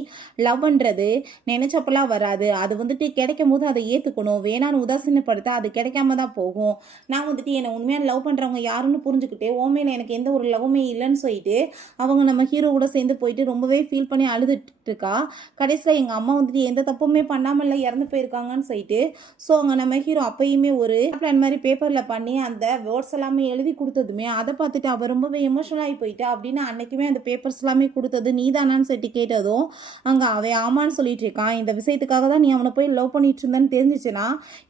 லவ்ன்றது நினைச்சப்பெல்லாம் வராது, அது வந்துட்டு கிடைக்கும் போது அதை ஏற்றுக்கணும், வேணான்னு உதாசீனப்படுத்த அது கிடைக்காம தான் போகும். நான் வந்துட்டு என்னை உண்மையான லவ் பண்ணுறவங்க யாருன்னு புரிஞ்சுக்கிட்டு ஓமையில் எனக்கு எந்த ஒரு லவ்வுமே இல்லைன்னு சொல்லிட்டு அவங்க நம்ம ஹீரோ கூட சேர்ந்து போயிட்டு ரொம்பவே ஃபீல் பண்ணி அழுதுட்டு இருக்கா. கடைசியில் எங்கள் அம்மா வந்துட்டு எந்த தப்புமே பண்ணாமல் இறந்து போயிருக்காங்கன்னு சொல்லிட்டு. ஸோ அங்கே நம்ம ஹீரோ அப்பயுமே ஒரு பிளான் மாதிரி பேப்பரில் பண்ணி அந்த வேர்ட்ஸ் எல்லாமே எழுதி கொடுத்ததுமே அதை பார்த்துட்டு அவள் ரொம்பவே எமோஷனல் ஆகி போயிட்டா. அப்படின்னு அன்னைக்குமே அந்த பேப்பர்ஸ் எல்லாமே கொடுத்தது நீதானான்னு சொல்லிட்டு கேட்டதும் அங்கே அவன் ஆமான்னு சொல்லிட்டு இருக்கான். இந்த விஷயத்துக்காக தான் நீ அவனை போய் லவ் பண்ணிட்டு இருந்தேன்னு தெரிஞ்சிச்சுன்னா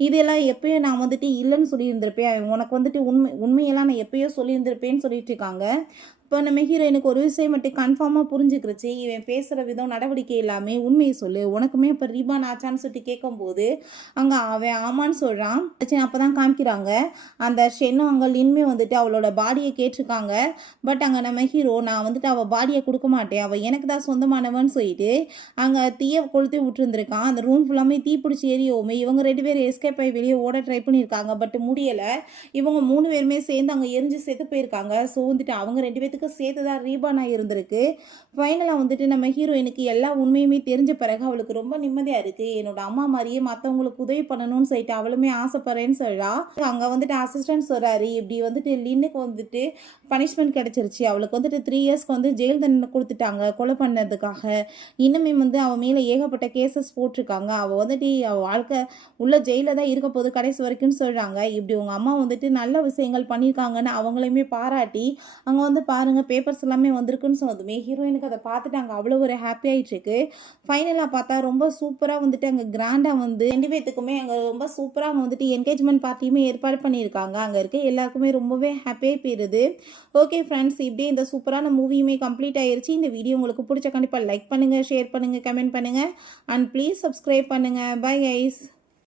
இதெல்லாம் எப்பயும் நான் வந்துட்டு இல்லைன்னு சொல்லியிருந்திருப்பேன், உனக்கு வந்துட்டு உண்மையெல்லாம் நான் எப்பயோ சொல்லியிருந்திருப்பேன்னு சொல்லிட்டு இருக்காங்க. இப்போ நம்ம ஹீரோயினுக்கு ஒரு விஷயம் மட்டும் கன்ஃபார்மாக புரிஞ்சுக்கிருச்சு, இவன் பேசுகிற விதம் நடவடிக்கை எல்லாமே உண்மையை சொல்லு, உனக்குமே இப்போ ரீபான் ஆச்சான்னு சொல்லிட்டு கேட்கும்போது அங்கே அவன் ஆமான்னு சொல்கிறான். அப்போ தான் காமிக்கிறாங்க அந்த ஷென்னும் அங்கே லின்மே வந்துட்டு அவளோட பாடியை கேட்டிருக்காங்க. பட் அங்கே நம்ம ஹீரோ நான் வந்துட்டு அவள் பாடியை கொடுக்க மாட்டேன், அவள் எனக்கு தான் சொந்தமானவன்னு சொல்லிட்டு அங்கே தீயை கொளுத்தி விட்டுருந்துருக்கான். அந்த ரூம் ஃபுல்லாமே தீ பிடிச்சி எரியோமே. இவங்க 2 பேர் எஸ்கேப் ஆகி வெளியே ஓட ட்ரை பண்ணியிருக்காங்க, பட் முடியலை. இவங்க 3 பேருமே சேர்ந்து அங்கே எரிஞ்சு செத்து போயிருக்காங்க. ஸோ வந்துட்டு அவங்க 2 பேத்துக்கு சேர்த்து தான் ரீபானா இருந்திருக்கு. ஃபைனலாக வந்துட்டு நம்ம ஹீரோயினுக்கு எல்லா உண்மையுமே தெரிஞ்ச பிறகு அவளுக்கு ரொம்ப நிம்மதியாக இருக்குது. என்னோட அம்மா மாதிரியே மற்றவங்களுக்கு உதவி பண்ணணும்னு சொல்லிட்டு அவளுமே ஆசைப்படுறேன்னு சொல்கிறா. அங்கே வந்துட்டு அசிஸ்டன்ட் சொல்கிறாரு, இப்படி வந்துட்டு லின்னுக்கு வந்துட்டு பனிஷ்மெண்ட் கிடச்சிருச்சு, அவளுக்கு வந்துட்டு 3 இயர்ஸ்க்கு வந்து ஜெயில் தண்டனை கொடுத்துட்டாங்க கொலை பண்ணதுக்காக. இன்னுமே வந்து அவள் மேலே ஏகப்பட்ட கேசஸ் போட்டிருக்காங்க, அவள் வந்துட்டு அவள் வாழ்க்கை உள்ள ஜெயிலில் தான் இருக்க போது கடைசி வரைக்கும்னு சொல்கிறாங்க. இப்படி உங்கள் அம்மா வந்துட்டு நல்ல விஷயங்கள் பண்ணியிருக்காங்கன்னு அவங்களையுமே பாராட்டி அங்கே வந்து பாருங்கள் பேப்பர்ஸ் எல்லாமே வந்திருக்குன்னு சொன்னதுமே ஹீரோயினுக்கு அதை பார்த்துட்டு அங்கே அவ்வளோ ஒரு ஹாப்பி ஆகிட்டு இருக்கு. ஃபைனலாக பார்த்தா ரொம்ப சூப்பராக வந்துட்டு அங்கே கிராண்டாக வந்து 2 பேத்துக்குமே அங்கே ரொம்ப சூப்பராக அங்கே வந்துட்டு என்கேஜ்மெண்ட் பார்ட்டியுமே ஏற்பாடு பண்ணியிருக்காங்க. அங்கே இருக்க எல்லாருக்குமே ரொம்பவே ஹாப்பியாக போயிடுது. ஓகே ஃப்ரெண்ட்ஸ், இப்படியே இந்த சூப்பரான மூவியுமே கம்ப்ளீட் ஆயிருச்சு. இந்த வீடியோ உங்களுக்கு பிடிச்ச கண்டிப்பாக லைக் பண்ணுங்கள், ஷேர் பண்ணுங்கள், கமெண்ட் பண்ணுங்கள் அண்ட் ப்ளீஸ் சப்ஸ்கிரைப் பண்ணுங்கள். Bye guys.